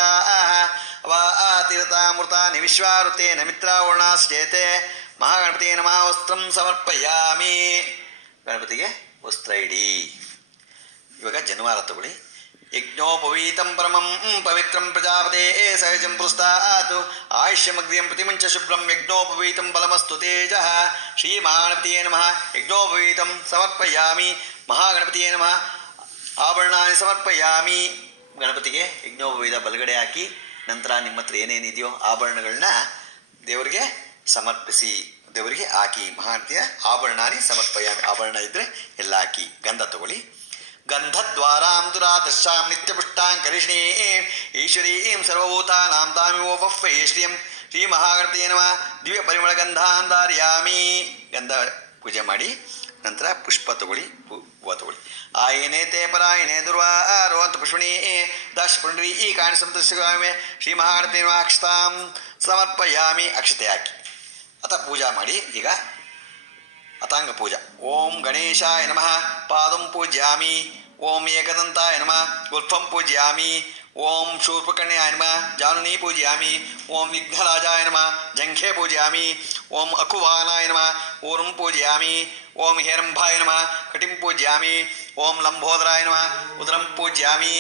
ವಾ ತೀರ್ಥಾಮೃತಾನಿ ವಿಶ್ವಾರುತೇನ ಮಿತ್ರಾವರ್ಣಾಶ್ಚೇತೆ ಮಹಾಗಣಪತಿ ನಮಃ ವಸ್ತ್ರಂ ಸಮರ್ಪಯಾಮಿ. ಗಣಪತಿಗೆ ವಸ್ತ್ರ ಇಡಿ. ಇವಾಗ ಜನ್ವಾರ ತಗೊಳ್ಳಿ. ಯಜ್ಞೋಪವೀತಂ ಪರಮಂ ಪವಿತ್ರಂ ಪ್ರಜಾಪತೆ ಸಹಜಂ ಪುರಸ್ತಾತ್ ಆಯುಷ್ಯಮಗ್ರ್ಯಂ ಪ್ರತಿಮಂಚ ಶುಭ್ರಂ ಯಜ್ಞೋಪವೀತಂ ಬಲಮಸ್ತು ತೇಜಃ. ಶ್ರೀ ಮಹಾಗಣಪತಿಯೇ ನಮಃ. ಯಜ್ಞೋಪವೀತಂ ಸಮರ್ಪಯಾಮಿ. ಮಹಾಗಣಪತಿಯೇ ನಮಃ. ಆಭರಣಾನಿ ಸಮರ್ಪಯಾಮಿ. ಗಣಪತಿಗೆ ಯಜ್ಞೋಪವೀತ ಬಲಗಡೆ ಹಾಕಿ ನಂತರ ನಿಮ್ಮ ಹತ್ರ ಏನೇನಿದೆಯೋ ಆಭರಣಗಳನ್ನ ದೇವರಿಗೆ ಸಮರ್ಪಿಸಿ, ದೇವರಿಗೆ ಹಾಕಿ. ಮಹಾಗಣಪತಿಯ ಆಭರಣಾನಿ ಸಮರ್ಪಯಾಮಿ. ಆಭರಣ ಇದ್ದರೆ ಎಲ್ಲ ಹಾಕಿ. ಗಂಧ ತಗೊಳ್ಳಿ. ಗಂಧದ್ವಾರಾಂ ದುರಾದರ್ಶಾಂ ನಿತ್ಯಪುಷ್ಟಾಂ ಕರಿಷ್ಣೀಂ ಈಶ್ವರೀಂ ಸರ್ವಭೂತಾನಾಂ ತಾಮಿವೋಪಫ್ಫೈ ಶ್ರಿಯಂ. ಶ್ರೀ ಮಹಾಗಣಪತಿಯೇ ನಮಃ. ದಿವ್ಯ ಪರಿಮಳ ಗಂಧಾನ್ ಧಾರಯಾಮಿ. ಗಂಧ ಪೂಜೆ ಮಾಡಿ ನಂತರ ಪುಷ್ಪ ತಗೊಳ್ಳಿ, ಹೂವು ತಗೊಳ್ಳಿ. ಆಯನೇ ತೇ ಪರಾಯಣೇ ದುರ್ವಾರೋ ಅಂತ ಪುಷ್ಪಣಿ ದಾಶ ಪುಂಡ್ರಿ ಈ ಕಾಣಿ ಸಂತೋಷಮೇ. ಶ್ರೀ ಮಹಾಗಣಪತಿ ನಮಃ. ಅಕ್ಷತಾಂ ಸಮರ್ಪಯಾಮಿ. ಅಕ್ಷತೆ ಹಾಕಿ ಅಥ ಪೂಜಾ ಮಾಡಿ. ಈಗ ಅತಾಂಗ ಪೂಜಾ. ಓಂ ಗಣೇಶಾಯ ನಮಃ. ಪಾದಂ ಪೂಜ್ಯಾಮಿ. ಓಂ ಏಕದಂತಾಯ ನಮಃ. ಗುಲ್ಫಂ ಪೂಜ್ಯಾಮಿ. ಓಂ ಶೂರ್ಪಕರ್ಣ್ಯಾಯ ನಮಃ. ಜಾನುನಿ ಪೂಜ್ಯಾಮಿ. ಓಂ ವಿಘ್ನರಾಜಾಯ ನಮಃ. ಜಂಘೆ ಪೂಜ್ಯಾಮಿ. ಓಂ ಅಕುವಾನಾಯ ನಮಃ. ಊರುಂ ಪೂಜ್ಯಾಮಿ. ಓಂ ಹೇರಂಭಾಯ ನಮಃ. ಕಟಿಂ ಪೂಜ್ಯಾಮಿ. ಓಂ ಲಂಬೋದರಾಯ ನಮಃ. ಉದರಂ ಪೂಜ್ಯಾಮಿ.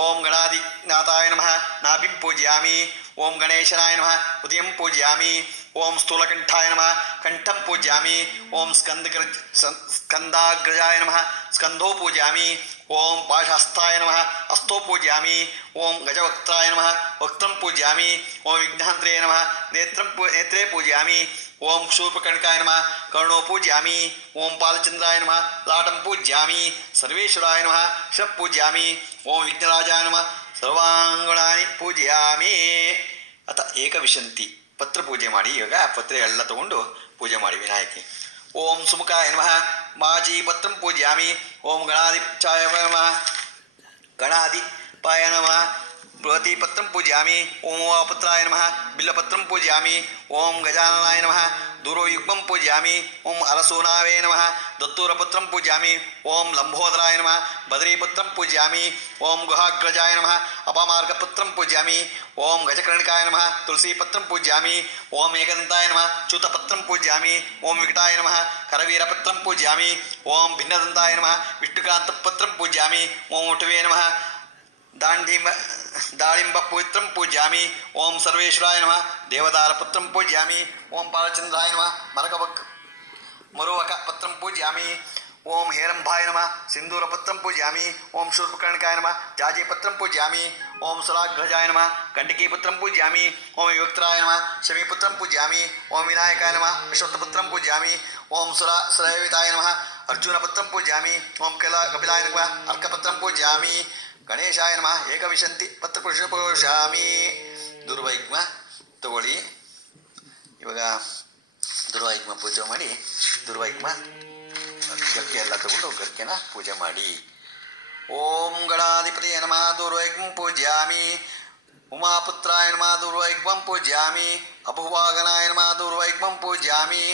ಓಂ ಗಣಾಧಿನಾಥಾಯ ನಮಃ. ನಾಭಿಂ ಪೂಜ್ಯಾಮಿ. ಓಂ ಗಣೇಶನಾಯ ನಮಃ. ಉದಯಂ ಪೂಜ್ಯಾಮಿ. ಓಂ ಸ್ಥೂಲಕಂಠಾಯ ನಮಃ. ಕಂಠಂ ಪೂಜ್ಯಾಮಿ. ಓಂ ಸ್ಕಂದಾಗ್ರಜಾಯ ನಮಃ. ಸ್ಕಂಧೋ ಪೂಜ್ಯಾಮಿ. ಓಂ ಪಾಶಹಸ್ತಾಯ ನಮಃ. ಹಸ್ತೋ ಪೂಜ್ಯಾಮಿ. ಓಂ ಗಜವಕ್ತ್ರಾಯ ನಮಃ. ವಕ್ತ್ರಂ ಪೂಜ್ಯಾಮಿ. ಓಂ ವಿಘ್ನಹಂತ್ರೇ ನಮಃ. ನೇತ್ರೇ ಪೂಜ್ಯಾಮಿ. ಓಂ ಶೂರ್ಪಕರ್ಣಿಕಾಯ ನಮಃ. ಕರ್ಣೋ ಪೂಜ್ಯಾಮಿ. ಓಂ ಪಾಲಚಂದ್ರಾಯ ನಮಃ. ಲಾಟಂ ಪೂಜ್ಯಾಮಿ. ಸರ್ವೇಶ್ವರಾಯ ನಮಃ. ಶಪ್ ಪೂಜ್ಯಾಮಿ. ಓಂ ವಿಘ್ನರಾಜಾಯ ನಮಃ. ಸರ್ವಾಂಗುಣಾನಿ ಪೂಜ್ಯಾಮಿ. ಅಥ ಏಕವಿಶಂತಿ ಪತ್ರ ಪೂಜೆ ಮಾಡಿ. ಇವಾಗ ಪತ್ರೆ ಎಲ್ಲ ತಗೊಂಡು ಪೂಜೆ ಮಾಡಿ ವಿನಾಯಕಿ. ಓಂ ಸುಮುಖಾಯ ನಮಃ. ಮಾಜಿ ಪತ್ರಂ ಪೂಜ್ಯಾಮಿ. ಓಂ ಗಣಾಧಿಪಾಯ ನಮಃ. ಗಣಾಧಿಪಾಯ ನಮಃ. ಬೃಹತಿ ಪತ್ರಂ ಪೂಜ್ಯಾಮಿ. ಓಂ ವಾಪತ್ರಾಯ ನಮಃ. ಬಿಲ್ಲಪತ್ರಂ ಪೂಜ್ಯಾಮಿ. ಓಂ ಗಜಾನನಾಯ ನಮಃ. ದೂರಯುಗ್ಮಂ ಪೂಜ್ಯಾಮಿ. ಓಂ ಅರಸೂನಾವೇ ನಮಃ. ದತ್ತೂರಪತ್ರಂ ಪೂಜ್ಯಾಮಿ. ಓಂ ಲಂಬೋದರಾಯ ನಮಃ. ಬದರೀಪತ್ರಂ ಪೂಜ್ಯಾಮಿ. ಓಂ ಗುಹಾಗ್ರಜಾಯ ನಮಃ. ಅಪಮಾರ್ಗಪತ್ರಂ ಪೂಜ್ಯಾಮಿ. ಓಂ ಗಜಕರ್ಣಿಕಾಯ ನಮಃ. ತುಳಸೀಪತ್ರಂ ಪೂಜ್ಯಾಮಿ. ಓಂ ಏಕದಂತಾಯ ನಮಃ. ಚ್ಯೂತಪತ್ರಂ ಪೂಜ್ಯಾಮಿ. ಓಂ ವಿಕಟಾಯ ನಮಃ. ಕರವೀರಪತ್ರಂ ಪೂಜ್ಯಾಮಿ. ಓಂ ಭಿನ್ನದಂತಾಯ ನಮಃ. ವಿಷ್ಣುಕಾಂತಪತ್ರಂ ಪೂಜ್ಯಾಮಿ. ಓಂ ಉಟುವೇ ನಮಃ. ದಾಳಿಂಬ ಪವಿತ್ರಂ ಪೂಜ್ಯಾಮಿ. ಓಂ ಸರ್ವೇಶ್ವರಾಯ ನಮಃ. ದೇವದಾರ ಪತ್ರಂ ಪೂಜ್ಯಾಮಿ. ಓಂ ಬಾಲಚಂದ್ರಾಯ ನಮಃ. ಮರುವಕ ಪತ್ರಂ ಪೂಜ್ಯಾಮಿ. ಓಂ ಹೇರಂಭಾಯ ನಮಃ. ಸಿಂಧೂರ ಪತ್ರಂ ಪೂಜ್ಯಾಮಿ. ಓಂ ಶೂರ್ಪಕರ್ಣಿಕಾಯ ನಮಃ. ಜಾಜಿ ಪತ್ರಂ ಪೂಜ್ಯಾಮಿ. ಓಂ ಸುರಾಗ್ರಜಾಯ ನಮಃ. ಕಂಟಕಿ ಪತ್ರಂ ಪೂಜ್ಯಾಮಿ. ಓಂ ವಿವಕ್ತ್ರಾಯ ನಮಃ. ಶಮೀಪುತ್ರಂ ಪೂಜ್ಯಾಮಿ. ಓಂ ವಿನಾಯಕಾಯ ನಮಃ. ಅಶ್ವತ್ಥಪತ್ರಂ ಪೂಜ್ಯಾಮಿ. ಓಂ ಸುರವಿತಾಯ ನಮಃ. ಅರ್ಜುನ ಪತ್ರಂ ಪೂಜ್ಯಾಮಿ. ಓಂ ಕಪಿಲಾಯ ನಮಃ. ಅರ್ಕಪತ್ರಂ ಪೂಜ್ಯಾಮಿ. ಗಣೇಶಾಯ ನಮಃ. ಏಕವಿಶಂತಿ ಪತ್ರ ಪುರುಷಾಮಿ. ದುರ್ವೈಗ್ಮ ತಗೊಳ್ಳಿ. ಇವಾಗ ದುರ್ವೈಗ್ಮ ಪೂಜೆ ಮಾಡಿ. ದುರ್ವೈಗ್ಮ ಗರ್ಕೆ ಎಲ್ಲ ತಗೊಂಡು ಗರ್ಕೆನ ಪೂಜೆ ಮಾಡಿ. ಓಂ ಗಣಾಧಿಪತಿಯ ನಮಃ. ದುರ್ವೈಗ್ಮಂ ಪೂಜ್ಯಾಮಿ. ಉಮಾಪುತ್ರಾಯ ನಮಃ. ದುರ್ವೈಗ್ಮಂ ಪೂಜ್ಯಾಮಿ. ಅಪುವಾಗನಾಯ ನಮಃ. ದುರ್ವೈಗ್ಮಂ ಪೂಜ್ಯಾಮಿ.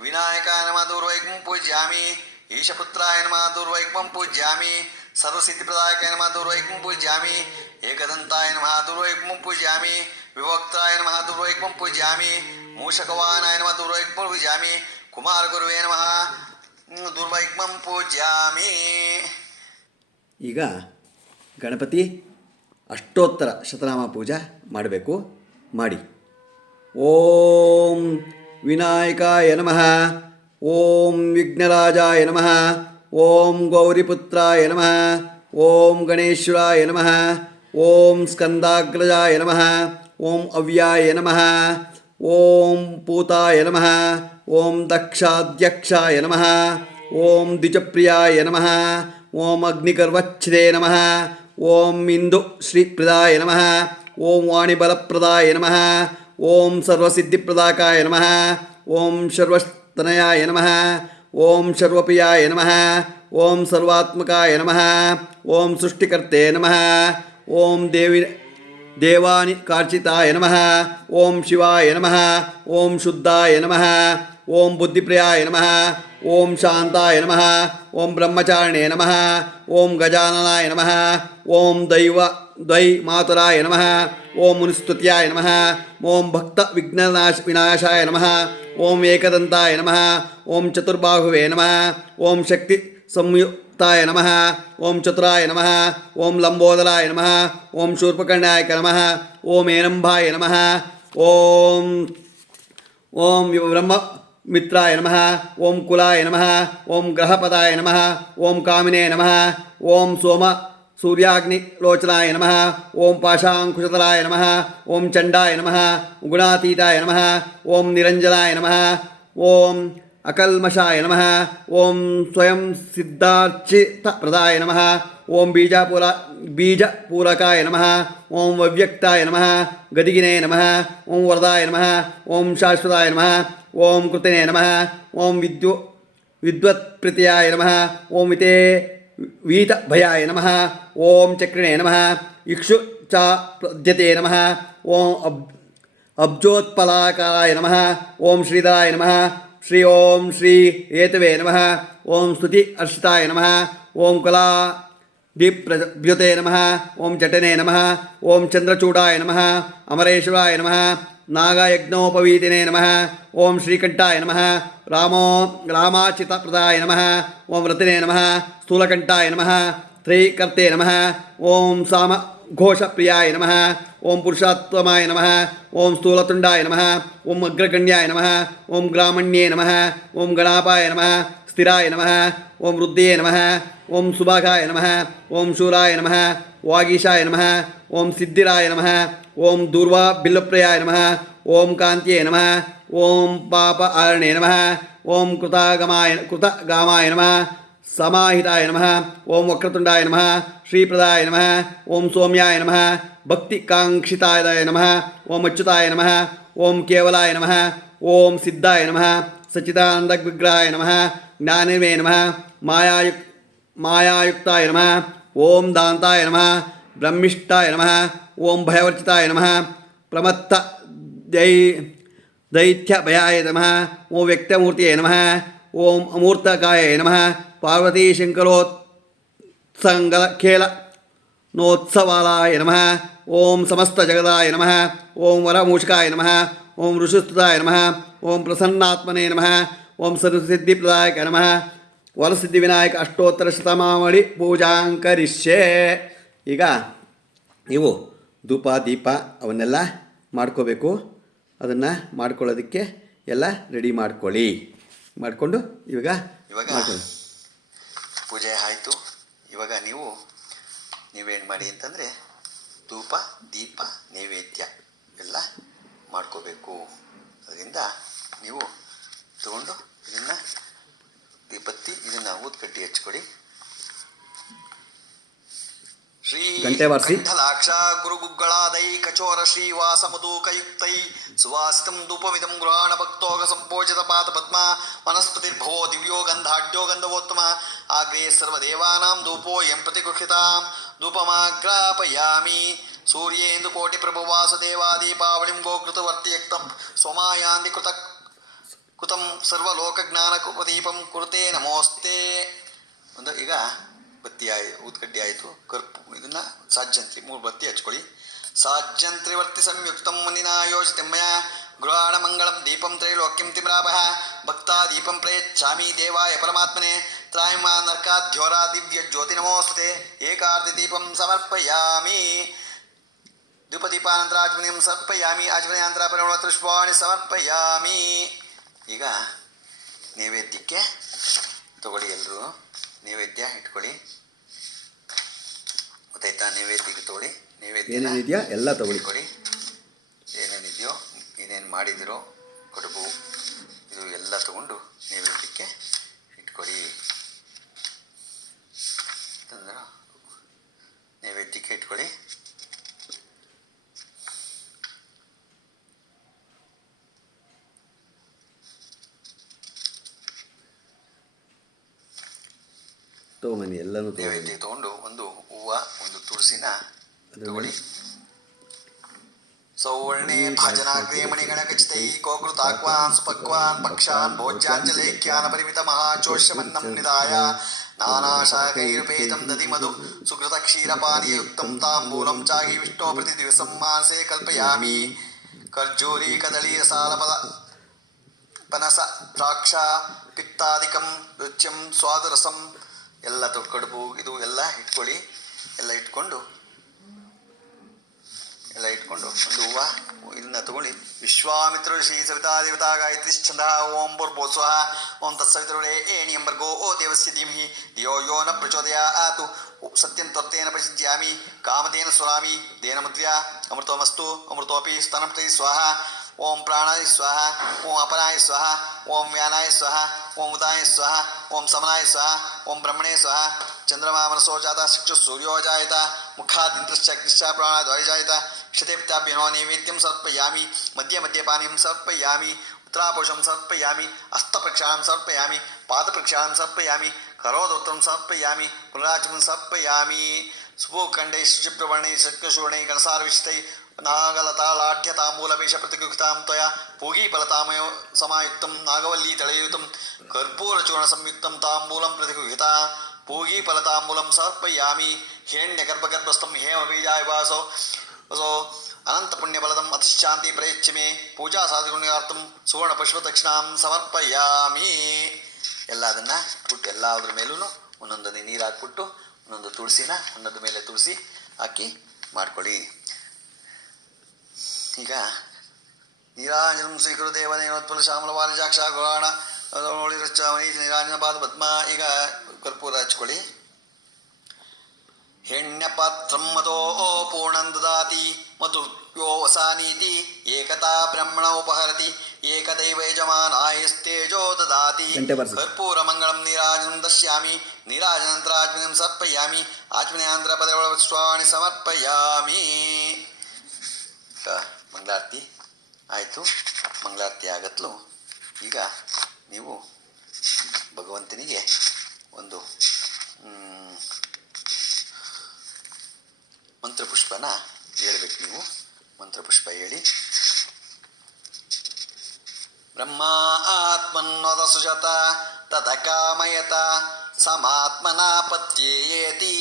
ವಿನಾಯಕಾಯ ನಮಃ. ದುರ್ವೈಗ್ಮಂ ಪೂಜ್ಯಾಮಿ. ಈಶಪುತ್ರಾಯ ನಮಃ. ದುರ್ವೈಗ್ಮಂ ಪೂಜ್ಯಾಮಿ. ಸರ್ವಸಿದ್ಧಿಪ್ರದಾಯಕಾಯ ನಮಃ. ದುರ್ವೈಗ್ಮಂ ಪೂಜ್ಯಾಮಿ. ಏಕದಂತಾಯ ನಮಃ. ದುರ್ವೈಗ್ಮಂ ಪೂಜ್ಯಾಮಿ. ವಿಭಕ್ತಾಯ ನಮಃ. ದುರ್ವೈಗ್ಮಂ ಪೂಜ್ಯಾಮಿ. ಮೂಷಕವಾಹನಾಯ ನಮಃ. ದುರ್ವೈಗ್ಮಂ ಪೂಜ್ಯಾಮಿ. ಕುಮಾರ ಗುರುವೇ ನಮಃ. ದುರ್ವೈಗ್ಮಂ ಪೂಜ್ಯಾಮಿ. ಈಗ ಗಣಪತಿ ಅಷ್ಟೋತ್ತರ ಶತನಾಮ ಪೂಜಾ ಮಾಡಬೇಕು. ಮಾಡಿ. ಓಂ ವಿನಾಯಕಾಯ ನಮಃ. ಓಂ ವಿಘ್ನರಾಜಾಯ ನಮಃ. ಓಂ ಗೌರಿಪುತ್ರಾಯ ನಮಃ. ಓಂ ಗಣೇಶ್ವರಾಯ ನಮಃ. ಓಂ ಸ್ಕಂದಾಗ್ರಜಾಯ ನಮಃ. ಓಂ ಅವ್ಯಾಯ ನಮಃ. ಓಂ ಪೂತಾಯ ನಮಃ. ಓಂ ದಕ್ಷಾಧ್ಯಕ್ಷಾಯ ನಮಃ. ಓಂ ದ್ವಿಜಪ್ರಿಯಾಯ ನಮಃ. ಓಂ ಅಗ್ನಿಗರ್ವಚ್ಛಿದೇ ನಮಃ. ಓಂ ಇಂದು ಶ್ರೀಪ್ರದಾಯ ನಮಃ. ಓಂ ವಾಣಿಬಲಪ್ರದಾಯ ನಮಃ. ಓಂ ಸರ್ವಸಿದ್ಧಿಪ್ರದಾಕಾಯ ನಮಃ. ಓಂ ಸರ್ವಸ್ತನಯಾಯ ನಮಃ. ಓಂ ಸರ್ವಪ್ರಿಯಾಯ ನಮಃ. ಓಂ ಸರ್ವಾತ್ಮಕಾಯ ನಮಃ. ಓಂ ಸೃಷ್ಟಿಕರ್ತೆ ನಮಃ. ಓಂ ದೇವಾನಿ ಕಾರ್ಚಿತಾಯ ನಮಃ. ಓಂ ಶಿವಾಯ ನಮಃ. ಓಂ ಶುದ್ಧಾಯ ನಮಃ. ಓಂ ಬುದ್ಧಿಪ್ರಿಯಾಯ ನಮಃ. ಓಂ ಶಾಂತಾಯ ನಮಃ. ಓಂ ಬ್ರಹ್ಮಚಾರಿಣೇ ನಮಃ. ಓಂ ಗಜಾನನಾಯ ನಮಃ. ಓಂ ದೈ ಮಾತುರಾಯ ನಮಃ. ಓಂ ಮುನಿಸ್ತುತ್ಯಾಯ ನಮಃ. ಓಂ ಭಕ್ತ ವಿನಾಶಾಯ ನಮಃ. ಓಂ ಏಕದಂತಾಯ ನಮಃ. ಓಂ ಚತುರ್ಬಾಹುವೇ ನಮಃ. ಓಂ ಶಕ್ತಿ ಸಂಯುಕ್ತಾಯ ನಮಃ. ಓಂ ಚತುರಾಯ ನಮಃ. ಓಂ ಲಂಬೋದರಾಯ ನಮಃ. ಓಂ ಶೂರ್ಪಕರ್ಣಾಯ ನಮಃ. ಓಂ ಏರಂಭಾಯ ನಮಃ. ಓಂ ಬ್ರಹ್ಮ ಮಿತ್ರಾಯ ನಮಃ. ಓಂ ಕುಲಾಯ ನಮಃ. ಓಂ ಗ್ರಹಪದಾಯ ನಮಃ. ಓಂ ಕಾಮಿನೇ ನಮಃ. ಓಂ ಸೋಮ ಸೂರ್ಯಾಗ್ನಿಲೋಚನಾಯ ನಮಃ. ಓಂ ಪಾಶಾಂಕುಶತರಾಯ ನಮಃ. ಓಂ ಚಂಡಾಯ ನಮಃ. ಗುಣಾತೀತಾಯ ನಮಃ. ಓಂ ನಿರಂಜನಾಯ ನಮಃ. ಓಂ ಅಕಲ್ಮಷಾಯ ನಮಃ. ಓಂ ಸ್ವಯಂ ಸಿದ್ಧಾರ್ಚಿತಪ್ರದಾಯ ನಮಃ. ಓಂ ಬೀಜಪೂರಕಾಯ ನಮಃ. ಓಂ ಅವ್ಯಕ್ತಾಯ ನಮಃ. ಗದಿಗಿನೇ ನಮಃ. ಓಂ ವರದಾಯ ನಮಃ. ಓಂ ಶಾಶ್ವತಾಯ ನಮಃ. ಓಂ ಕೃತಿನೇ ನಮಃ. ಓಂ ವಿದ್ವತ್ಪ್ರೀತಿಯಾಯ ನಮಃ. ಓಂ ವೀತಭಯಾಯ ನಮಃ. ಓಂ ಚಕ್ರಿಣೇ ನಮಃ. ಇಕ್ಷುಚಾಪ್ರದ್ಯತೆ ನಮಃ. ಓಂ ಅಬ್ಜೋತ್ಪಲಾಕಾರಾಯ ನಮಃ. ಓಂ ಶ್ರೀಧರಾಯ ನಮಃ. ಓಂ ಶ್ರೀ ಏತವೇ ನಮಃ. ಓಂ ಸ್ತುತಿ ಹರ್ಷಿತಾಯ ನಮಃ. ಓಂ ಕಲಾ ದೀಪ್ರಭ್ಯುತೆ ನಮಃ. ಓಂ ಜಟನೇ ನಮಃ. ಓಂ ಚಂದ್ರಚೂಡಾಯ ನಮಃ. ಅಮರೇಶ್ವರಾಯ ನಮಃ. ನಾಗಯಜ್ಞೋಪವೀತಿನೇ ನಮಃ. ಓಂ ಶ್ರೀಕಂಠಾಯ ನಮಃ. ರಾಮಾಚಿತಪ್ರದಾಯ ನಮಃ. ಓಂ ರತಿನೇ ನಮಃ. ಸ್ಥೂಲಕಂಠಾಯ ನಮಃ. ತ್ರೈಕರ್ತೆ ನಮಃ. ಓಂ ಸಾಮಘೋಷಪ್ರಿಯಾಯ ನಮಃ. ಓಂ ಪುರುಷಾತ್ಮಾಯ ನಮಃ. ಓಂ ಸ್ಥೂಲತುಂಡಾಯ ನಮಃ. ಓಂ ಅಗ್ರಗಣ್ಯಾಯ ನಮಃ. ಓಂ ಗ್ರಾಮಣ್ಯೇ ನಮಃ. ಓಂ ಗಣಾಪಾಯ ನಮಃ. ಸ್ಥಿರಾಯ ನಮಃ. ಓಂ ವೃದ್ಧಿಯೇ ನಮಃ. ಓಂ ಸುಭಾಗಾಯ ನಮಃ. ಓಂ ಶೂರಾಯ ನಮಃ. ವಾಗೀಶಾಯ ನಮಃ. ಓಂ ಸಿದ್ಧಿರಾಯ ನಮಃ. ಓಂ ದೂರ್ವಾ ಬಿಲ್ಲಪ್ರಿಯಾಯ ನಮಃ. ಓಂ ಕಾಂತಿಯೇ ನಮಃ. ಓಂ ಪಾಪ ಆರಣೇ ನಮಃ. ಓಂ ಕೃತಗಾಮಾಯ ನಮಃ. ಸಮಾಹಿತಾಯ ನಮಃ. ಓಂ ವಕ್ರತುಂಡಾಯ ನಮಃ. ಶ್ರೀಪ್ರದಾಯ ನಮಃ. ಓಂ ಸೌಮ್ಯಾಯ ನಮಃ. ಭಕ್ತಿಕಾಂಕ್ಷಿತಾಯ ನಮಃ. ಓಂ ಅಚ್ಯುತಾಯ ನಮಃ. ಓಂ ಕೇವಲಾಯ ನಮಃ. ಓಂ ಸಿದ್ಧಾಯ ನಮಃ. ಸಚ್ಚಿದಾನಂದ ವಿಗ್ರಹಾಯ ನಮಃ. ಜ್ಞಾನವೇ ನಮಃ. ಮಾಯಾಯುಕ್ತಾಯ ನಮಃ. ಓಂ ದಾಂತಾಯ ನಮಃ. ಬ್ರಹ್ಮಿಷ್ಠಾಯ ನಮಃ. ಓಂ ಭಯವರ್ಚಿತಾಯ ನಮಃ. ಪ್ರಮತ್ತ ದೈತ್ಯಭಯಾಯ ನಮಃ. ಓಂ ವ್ಯಕ್ತಮೂರ್ತಿಯೇ ನಮಃ. ಓಂ ಅಮೂರ್ತಕಾಯ ನಮಃ. ಪಾರ್ವತೀ ಶಂಕರೋತ್ಸಂಗಖೇಲ ನೋತ್ಸವಾಲಾಯ ನಮಃ. ಓಂ ಸಮಸ್ತ ಜಗದಾಯ ನಮಃ. ಓಂ ವರಮೂಷಕಾಯ ನಮಃ. ಓಂ ಋಷಿಸ್ತುತಾಯ ನಮಃ. ಓಂ ಪ್ರಸನ್ನಾತ್ಮನೇ ನಮಃ. ಓಂ ಸರ್ವಸಿದ್ಧಿಪ್ರದಾಯಕ ನಮಃ. ವರಸಿದ್ಧಿ ವಿನಾಯಕ ಅಷ್ಟೋತ್ತರ ಶತಮಾವಳಿ ಪೂಜಾಂಕರಿಷ್ಯೆ. ಈಗ ನೀವು ಧೂಪ ದೀಪ ಅವನ್ನೆಲ್ಲ ಮಾಡ್ಕೋಬೇಕು. ಅದನ್ನು ಮಾಡ್ಕೊಳ್ಳೋದಕ್ಕೆ ಎಲ್ಲ ರೆಡಿ ಮಾಡಿಕೊಂಡು ಇವಾಗ ಪೂಜೆ ಆಯಿತು. ಇವಾಗ ನೀವೇನು ಮಾಡಿ ಅಂತಂದರೆ ಧೂಪ ದೀಪ ನೈವೇದ್ಯ ಎಲ್ಲ ಮಾಡ್ಕೋಬೇಕು. ಅದರಿಂದ ನೀವು ತಗೊಂಡು ಇದನ್ನು ದೀಪತ್ತಿ ಇದನ್ನು ಊದ್ಕಡ್ಡಿ ಹಚ್ಕೊಡಿ. ಶ್ರೀ ಕಂಠಲಾಕ್ಷ ಗುರುಗುಗ್ಗಳಾದೈ ಕಚೋರ ಶ್ರೀವಾಸ ಮಧುಕಯುಕ್ತೈ ಸುವಾಸಿತಂ ಧೂಪಮಿದಂ ಗೃಹಾಣ ಭಕ್ತೋಗ ಸಂಪೋಜಿತ ಪಾತ ಪದ್ಮ ವನಸ್ಪತಿರ್ಭವೋ ದಿವ್ಯೋ ಗಂಧಾಢ್ಯೋ ಗಂಧವೋತ್ತಮ ಆಗ್ರೇ ಸರ್ವದೇವಾನಾಂ ಧೂಪೋಯಂ ಪ್ರತಿಗೃಹ್ಯತಾಂ ಧೂಪಮಾಗ್ರಾಪಯಾಮಿ. ಸೂರ್ಯೇಂದು ಕೋಟಿ ಪ್ರಭುವಾಸುದೇವಾದೀಪಾವಳಿಂ ಗೋಕೃತವರ್ತಿಯಕ್ತಂ ಸೋಮಾಯಾಂದಿ ಕೃತಂ ಸರ್ವಲೋಕಜ್ಞಾನಕೃಪದೀಪಂ ಕುರುತೆ ನಮೋಸ್ತೆ. ಈಗ ಬತ್ತಿ ಊದ್ಕಡ್ಡಿ ಆಯಿತು. ಇದನ್ನು ಸಾಜ್ಯಂತ್ರಿ 3 ಬತ್ತಿ ಹಚ್ಕೊಳ್ಳಿ. ಸಾಜ್ಯಂತ್ರಿವರ್ತಿ ಸಂಯುಕ್ತಂ ಮುನಿನಾ ಯೋಜಿತಮ್ಮಯ ಗೃಹಾಣ ಮಂಗಳಂ ದೀಪಂ ತ್ರೈಲೋಕ್ಯಂ ತಿಮ್ರಾಭ ಭಕ್ತಾ ದೀಪಂ ಪ್ರಯಚ್ಛಾಮಿ ದೇವಾಯ ಪರಮಾತ್ಮನೆ ತ್ರಾಯಮಾ ನರ್ಕಾಧ್ಯೋರಾ ದಿವ್ಯ ಜ್ಯೋತಿ ನಮೋಸ್ತುತೆ. ಏಕಾರ್ತಿ ದೀಪಂ ಸಮರ್ಪಯಾಮಿ. ಧೂಪದೀಪಾನಂತರ ಆಚಮನಿಯಂ ಸಮರ್ಪಯಾಮಿ. ಆಚಮನೆಯಂತರ ಪರಿಮಳಪುಷ್ಪಾಣಿ ಸಮರ್ಪಯಾಮಿ. ಈಗ ನೈವೇದ್ಯಕ್ಕೆ ತಗೊಳ್ಳಿ. ಎಲ್ಲರೂ ನೈವೇದ್ಯ ಇಟ್ಕೊಳ್ಳಿ. ಗೊತ್ತಾಯ್ತಾ? ನೈವೇದ್ಯಕ್ಕೆ ತಗೊಳ್ಳಿ. ನೈವೇದ್ಯ ಏನೇನಿದೆಯಾ ಎಲ್ಲ ತಗೊಳ್ಳಿ. ಏನೇನಿದೆಯೋ ಏನೇನು ಮಾಡಿದಿರೋ ಕಡುಬು ಇದು ಎಲ್ಲ ತಗೊಂಡು ನೈವೇದ್ಯಕ್ಕೆ ಇಟ್ಕೊಳ್ಳಿ. ನೈವೇದ್ಯಕ್ಕೆ ಇಟ್ಕೊಳ್ಳಿ. ಎಲ್ಲನೂ ನೈವೇದ್ಯ ತಗೊಂಡು ಒಂದು ಹೂವು ಒಂದು ತುಳಸಿನ ತಗೊಳ್ಳಿ. ಸೌವರ್ಣೆ ಭಾಜನಾಗ್ರೇ ಮಣಿಗಣ ಖಚಿತೈ ಗೋಕೃತಾಕ್ವಾನ್ ಸುಪಕ್ವಾನ್ ಪಕ್ಷಾನ್ ಭೋಜ್ಯಾಂಚಲೇಖ್ಯಾನ ಪರಿಮಿತ ಮಹಾಚೋಷ್ಯಮನ್ನಂ ನಿಧಾಯ ನಾನಾಶಾಖೈರುಪೇತಂ ದಧಿ ಮಧು ಸುಕೃತ ಕ್ಷೀರಪಾನೀಯುಕ್ತಂ ತಾಂಬೂಲಂ ಚಾಹಿ ವಿಷ್ಣೋ ಪ್ರತಿ ದಿವಸಂ ಮಾನಸೇ ಕಲ್ಪಯಾಮಿ. ಖರ್ಜೂರಿ ಕದಳಿ ರಸಾಲಪದ ಪನಸ ದ್ರಾಕ್ಷ ಪಿತ್ತಾದಿಕಂ ರುಚ್ಯಂ ಸ್ವಾದರಸಂ ಎಲ್ಲ ಕಡುಬು ಇದು ಎಲ್ಲ ಇಟ್ಕೊಳ್ಳಿ. ಎಲ್ಲ ಇಟ್ಕೊಂಡು ಒಂದು ಹೂವು ಇದನ್ನ ತಗೊಳ್ಳಿ. ವಿಶ್ವಾಮಿತ್ರ ಶ್ರೀ ಸವಿತಾ ದೇವತಾ ಗಾಯತ್ರಿ ಛಂದ ಓಂ ಭೂರ್ಭುವಃ ಸ್ವಃ ಓಂ ತತ್ಸವಿತುರ್ವರೆಣ್ಯಂ ಏಣಿಯಂ ಭರ್ಗೋ ದೇವಸ್ಯ ಧೀಮಹಿ ಧಿಯೋ ಯೋ ನ ಪ್ರಚೋದಯಾತ್. ಸತ್ಯಂ ತ್ವತ್ತೇನ ಪ್ರಸಿದ್ಧ್ಯಾಮಿ ಕಾಮಧೇನ ಸ್ವರಾಮಿ ದೇನ ಮುದ್ರ್ಯಾ ಅಮೃತೋಮಸ್ತು ಅಮೃತೋಪಿ ಸ್ತನಪ್ತೈ ಸ್ವಾಹ. ಓಂ ಪ್ರಾಣಾಯ ಸ್ವಾಹ ಓಂ ಅಪನಾಯ ಸ್ವಾಹ ಓಂ ವ್ಯಾನಾಯ ಸ್ವಾಹ ಓಂ ಉದಾಯ ಸ್ವಾಹ ಓಂ ಸಮನಾಯ ಸ್ವಾಹ ಓಂ ಬ್ರಹ್ಮಣೇ ಸ್ವಾಹ. ಚಂದ್ರಮಾ ಮನಸೋ ಜಾತ ಚಕ್ಷು ಸೂರ್ಯೋ ಜಾಯತ ಮುಖಾದಿಂದ್ರಶ್ಚ ಪ್ರಾಣಾದ್ವಾಯ ಜಾಯತ. ಕ್ಷತೆಪ್ತಾಭ್ಯನೋ ನೈವೇದ್ಯಂ ಸಮರ್ಪಯಾಮಿ. ಮಧ್ಯೆ ಮಧ್ಯೆ ಪಾನೀಯಂ ಸಮರ್ಪಯಾಮಿ. ಉತ್ತರಾಪುಷಂ ಸಮರ್ಪಯಾಮಿ. ಹಸ್ತಪ್ರಕ್ಷಾಳಂ ಸಮರ್ಪಯಾಮಿ. ಪಾದಪ್ರಕ್ಷಾಳಂ ಸಮರ್ಪಯಾಮಿ. ಕರೋದೋತ್ತರಂ ಸಮರ್ಪಯಾಮಿ. ಪುನರಾಚಮಂ ಸಮರ್ಪಯಾಮಿ. ಸುಪೋಖಂಡೈ ಶುಚಿಪ್ರವರ್ಣೈ ಶಕ್ತಿಶೂರ್ಣೈ ಗಣಸಾರವಿಷ್ಟೈ ನಾಗಲತಾಳಾಢ್ಯ ತಾಂಬೂಲಮೇಷ ಪ್ರತಿಗೃಹಿತಾಂ ತ್ವಯಾ ಪೂಗೀಫಲತಾಮಯ ಸಮಾಯುಕ್ತಂ ನಾಗವಲ್ಲೀ ತಳಯುತಂ ಕರ್ಪೂರಚೂರ್ಣ ಸಂಯುಕ್ತಂ ತಾಂಬೂಲಂ ಪ್ರತಿಗೃಹಿತ. ಪೂಗೀಫಲತಾಂಬೂಲಂ ಸಮರ್ಪಯಾಮಿ. ಹಿರಣ್ಯಗರ್ಭಗರ್ಭಸ್ಥಂ ಹೇಮಬೀಜಾಯ ವಾಸೋ ಅನಂತಪುಣ್ಯಫಲದಂ ಅತಿಶಾಂತಿ ಪ್ರಯಚ್ಛ ಮೇ. ಪೂಜಾ ಸಾಧುಗುಣ್ಯಾರ್ಥಂ ಸುವರ್ಣ ಪುಷ್ಪದಕ್ಷಿಣಾಂ ಸಮರ್ಪಯಾಮಿ. ಎಲ್ಲ ಅದನ್ನು ಬಿಟ್ಟು ಎಲ್ಲದ್ರ ಮೇಲೂ ಒಂದೊಂದು ನೀರು ಹಾಕ್ಬಿಟ್ಟು ಒಂದೊಂದು ತುಳಸಿನ ಒಂದೊಂದು ಮೇಲೆ ತುಳಸಿ ಹಾಕಿ ಮಾಡ್ಕೊಳ್ಳಿ. ಈಗ ನೀರಾಂಜನಂ ಸ್ವೀಕೃತ ದೇವನೇನೋತ್ಪಲ ಶ್ಯಾಮಲ ವಾಲಿಜಾಕ್ಷ ಗುರಾಣ ನೀರಾಂಜನ ಪಾದ ಪದ್ಮ. ಈಗ ಕರ್ಪೂರ ಹಚ್ಕೊಳ್ಳಿ. ಹೆಣ್ಯಪಾತ್ರಂ ಮದೋ ಪೂರ್ಣಂ ದದಾತಿ ಮಧುರ್ಯೋ ವಸಾನೀತಿ ಏಕತಾ ಬ್ರಹ್ಮಣ ಉಪಹರತಿ ಏಕದೈವ ಯಜಮಾನಾಯಸ್ತೇಜೋ ದದಾತಿ. ಕರ್ಪೂರ ಮಂಗಳಂ ನೀರಾಜನಂ ದಶ್ಯಾಮಿ. ನೀರಾಜನಂತರ ಆಚಮನಂ ಸಮರ್ಪಯಾಮಿ. ಆಚಮನೆಯಾಂತರ ಪದವಾಣಿ ಸಮರ್ಪಯಾಮಿ. ಮಂಗಳಾರತಿ ಆಯಿತು. ಮಂಗಳಾರತಿ ಆಗತ್ಲು ಈಗ ನೀವು ಭಗವಂತನಿಗೆ ಒಂದು ಮಂತ್ರಪುಷ್ಪನ ಹೇಳ್ಬೇಕು. ನೀವು ಮಂತ್ರಪುಷ್ಪ ಹೇಳಿ. ಬ್ರಹ್ಮ ಆತ್ಮನ್ವದ ಸುಜತ ತದ ಕಾಮಯತ ಸಮಾತ್ಮನ ಪತ್ಯೇಯೇತಿ